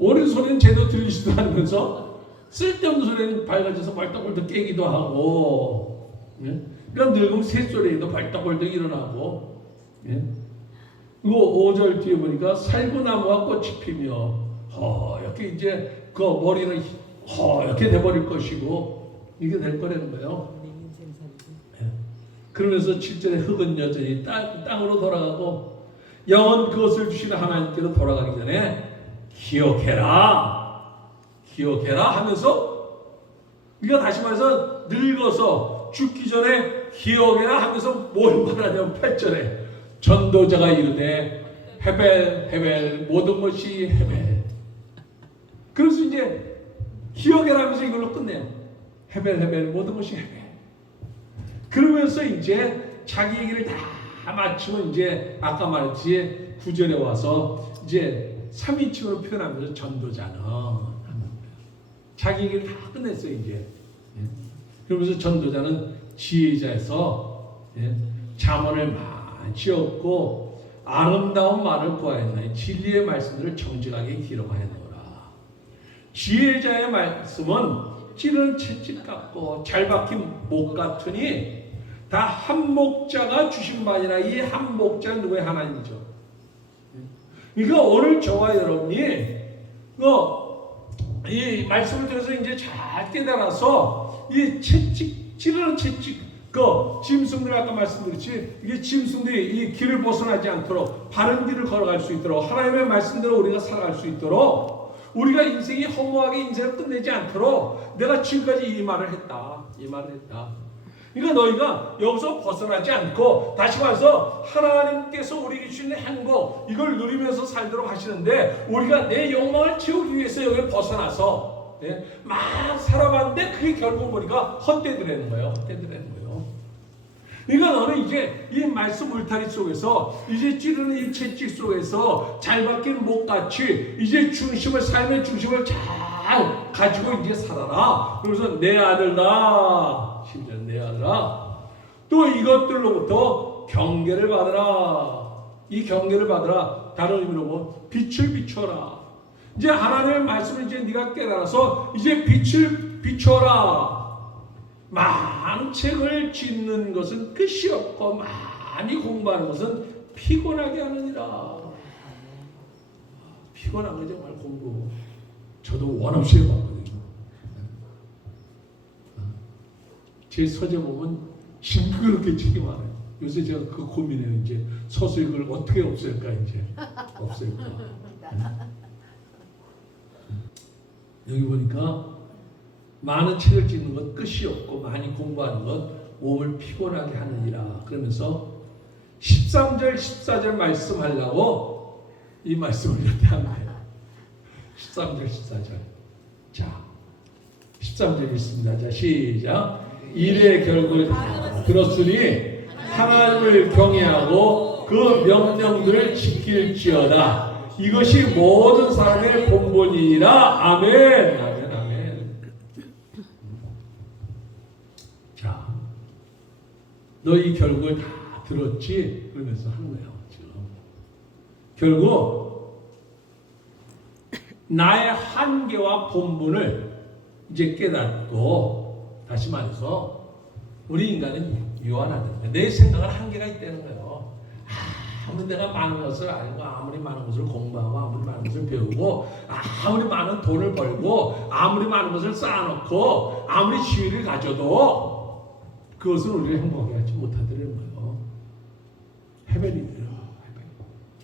옳은 소리는 제대로 들리지도 않으면서 쓸데없는 소리는 밝아져서 발떡발떡 깨기도 하고. 예? 그러니까 늙으면 새소리에도 발떡발떡 일어나고. 예? 그리고 5절 뒤에 보니까 살구나무가 꽃이 피며 이렇게 이제 그 머리는 이렇게 돼버릴 것이고, 이게 될 거라는 거예요. 예. 그러면서 7절에 흙은 여전히 땅으로 돌아가고 영은 그것을 주시는 하나님께로 돌아가기 전에 기억해라 하면서, 그러니까 다시 말해서 늙어서 죽기 전에 기억해라 하면서 뭘 말하냐면 8절에 전도자가 이르되 헤벨 모든 것이 헤벨. 그래서 이제 기억해라 하면서 이걸로 끝내요. 헤벨 모든 것이 헤벨. 그러면서 이제 자기 얘기를 다 마치면 이제 아까 말했지 9절에 와서 이제 3인칭으로 표현하면서 전도자는 자기 얘기를 다 끝냈어요 이제. 그러면서 전도자는 지혜자에서 잠언을 많이 얻고 아름다운 말을 구하였나니 진리의 말씀들을 정직하게 기록하였노라. 지혜자의 말씀은 찌르는 채찍 같고 잘 박힌 목 같으니 다 한 목자가 주신 바니라. 이 한 목자는 누구의? 하나님이죠. 그러니까 오늘 저와 여러분이 이 말씀을 들어서 이제 잘 깨달아서 이 채찍, 찌르는 채찍, 짐승들 아까 말씀드렸지, 이게 짐승들이 이 길을 벗어나지 않도록 바른 길을 걸어갈 수 있도록 하나님의 말씀대로 우리가 살아갈 수 있도록 우리가 인생이 허무하게 인생을 끝내지 않도록 내가 지금까지 이 말을 했다. 그러니까 너희가 여기서 벗어나지 않고 다시 말해서 하나님께서 우리에게 주시는 행복 이걸 누리면서 살도록 하시는데 우리가 내 욕망을 채우기 위해서 여기 벗어나서 막 살아봤는데 그게 결국 보니까 헛되더라는 거예요. 그러니까 너는 이제 이 말씀 울타리 속에서 이제 찌르는 이 채찍 속에서 잘 박힌 목같이 이제 삶의 중심을 잘 가지고 이제 살아라. 그래서 내 아들다. 심지어 내 아들아. 또 이것들로부터 경계를 받으라. 이 경계를 받으라. 다른 의미로 보면 빛을 비춰라. 이제 하나님의 말씀을 이제 네가 깨달아서 이제 빛을 비춰라. 많은 책을 짓는 것은 끝이 없고 많이 공부하는 것은 피곤하게 하느니라. 피곤한 거 정말 공부. 저도 원 없이 해봤거든요. 제 서재 보면 징그럽게 책이 많아요. 요새 제가 그 고민해요. 이제 서술을 어떻게 없앨까 이제 없앨까. 여기 보니까 많은 책을 찍는 것 끝이 없고 많이 공부하는 것 몸을 피곤하게 하느니라. 그러면서 13절 14절 말씀하려고 이 말씀을 이렇게 한 거예요. 13절 14절. 자 13절 있습니다. 자 시작. 일의 결국을 들었으니 하나님을 경외하고 그 명령들을 지킬지어다. 이것이 모든 사람의 본분이니라. 아멘. 너희 결국을 다 들었지? 그러면서 하는 거예요. 지금. 결국 나의 한계와 본분을 이제 깨닫고 다시 말해서 우리 인간은 유한하다. 내 생각은 한계가 있다는 거예요. 아무리 내가 많은 것을 알고 아무리 많은 것을 공부하고 아무리 많은 것을 배우고 아무리 많은 돈을 벌고 아무리 많은 것을 쌓아놓고 아무리 지위를 가져도 그것은 우리를 행복하게 하지 못하더라는 거예요. 헤벨이래요.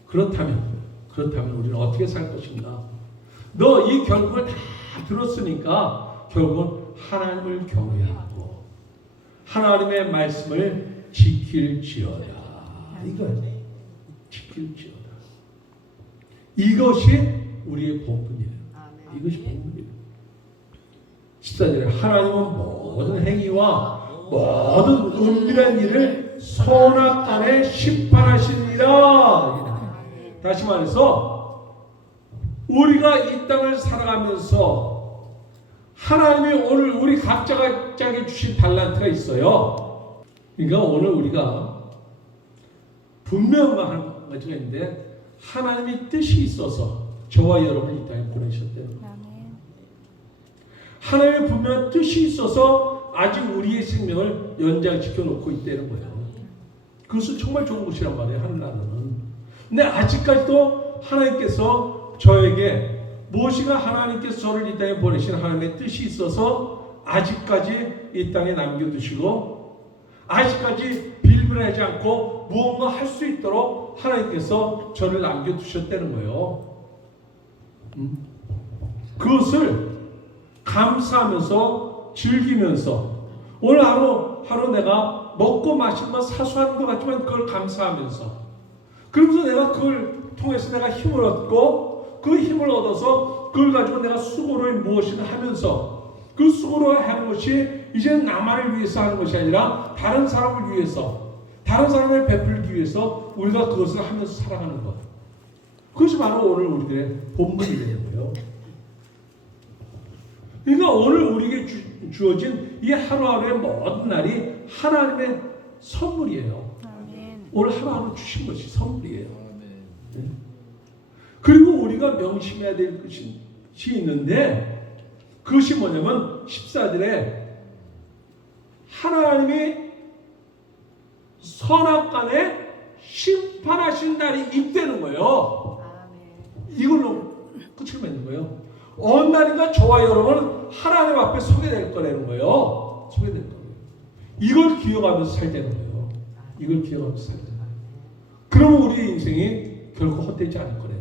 그렇다면 우리는 어떻게 살 것인가? 너 이 결국을 다 들었으니까 결국은 하나님을 경외하고 하나님의 말씀을 지킬지어다. 이거예요. 지킬지어다. 이것이 우리의 본분이에요. 이것이 본분이에요. 14절에 하나님은 모든 행위와 모든 은밀한 일을 선악간에 심판하시니라. 다시 말해서 우리가 이 땅을 살아가면서 하나님이 오늘 우리 각자에게 주신 달란트가 있어요. 그러니까 오늘 우리가 분명한 가지가 있는데 하나님의 뜻이 있어서 저와 여러분을 이 땅에 보내셨다는 거예요. 하나님의 분명한 뜻이 있어서 아직 우리의 생명을 연장시켜 놓고 있다는 거예요. 그것은 정말 좋은 것이란 말이에요. 하늘나라는. 근데 아직까지도 하나님께서 저에게 무엇인가 하나님께서 저를 이 땅에 보내신 하나님의 뜻이 있어서 아직까지 이 땅에 남겨두시고 아직까지 빌빌하지 않고 무언가 할 수 있도록 하나님께서 저를 남겨두셨다는 거예요. 그것을 감사하면서 즐기면서 오늘 하루 내가 먹고 마신 건 사소한 것 같지만 그걸 감사하면서 그러면서 내가 그걸 통해서 내가 힘을 얻고 그 힘을 얻어서 그걸 가지고 내가 수고를 무엇이든 하면서 그 수고를 하는 것이 이제는 나만을 위해서 하는 것이 아니라 다른 사람을 위해서 다른 사람을 베풀기 위해서 우리가 그것을 하면서 살아가는 것. 그것이 바로 오늘 우리들의 본분이 되는 거예요. 그러니까 오늘 우리에게 주어진 이 하루하루의 모든 날이 하나님의 선물이에요. 아멘. 오늘 하루하루 주신 것이 선물이에요. 네? 그리고 우리가 명심해야 될 것이 있는데 그것이 뭐냐면 14절에 하나님이 선악간에 심판하신 날이 있다는 거예요. 아멘. 이걸로 끝을 맺는 거예요. 어느 날인가 저와 여러분은 하나님 앞에 서게 될 거라는 거예요. 서게 될 거예요. 이걸 기억하면서 살자는 거예요. 이걸 기억하면서 살자는 거예요. 그러면 우리 인생이 결코 헛되지 않을 거라는 거예요.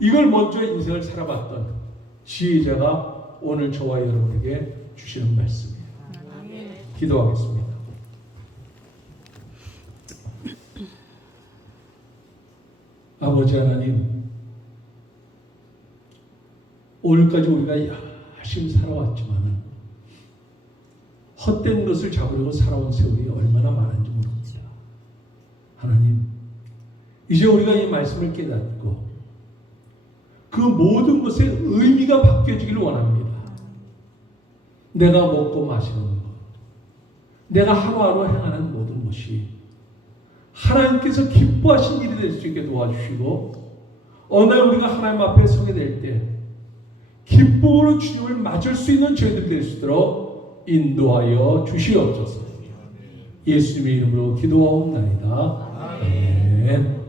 이걸 먼저 인생을 살아봤던 지혜자가 오늘 저와 여러분에게 주시는 말씀이에요. 기도하겠습니다. 아버지 하나님, 오늘까지 우리가 열심히 살아왔지만 헛된 것을 잡으려고 살아온 세월이 얼마나 많은지 모릅니다. 하나님, 이제 우리가 이 말씀을 깨닫고 그 모든 것의 의미가 바뀌어지기를 원합니다. 내가 먹고 마시는 것, 내가 하루하루 행하는 모든 것이 하나님께서 기뻐하신 일이 될 수 있게 도와주시고, 어느 날 우리가 하나님 앞에 서게 될 때 기쁨으로 주님을 맞을 수 있는 저희들 될 수 있도록 인도하여 주시옵소서. 예수님의 이름으로 기도하옵나이다.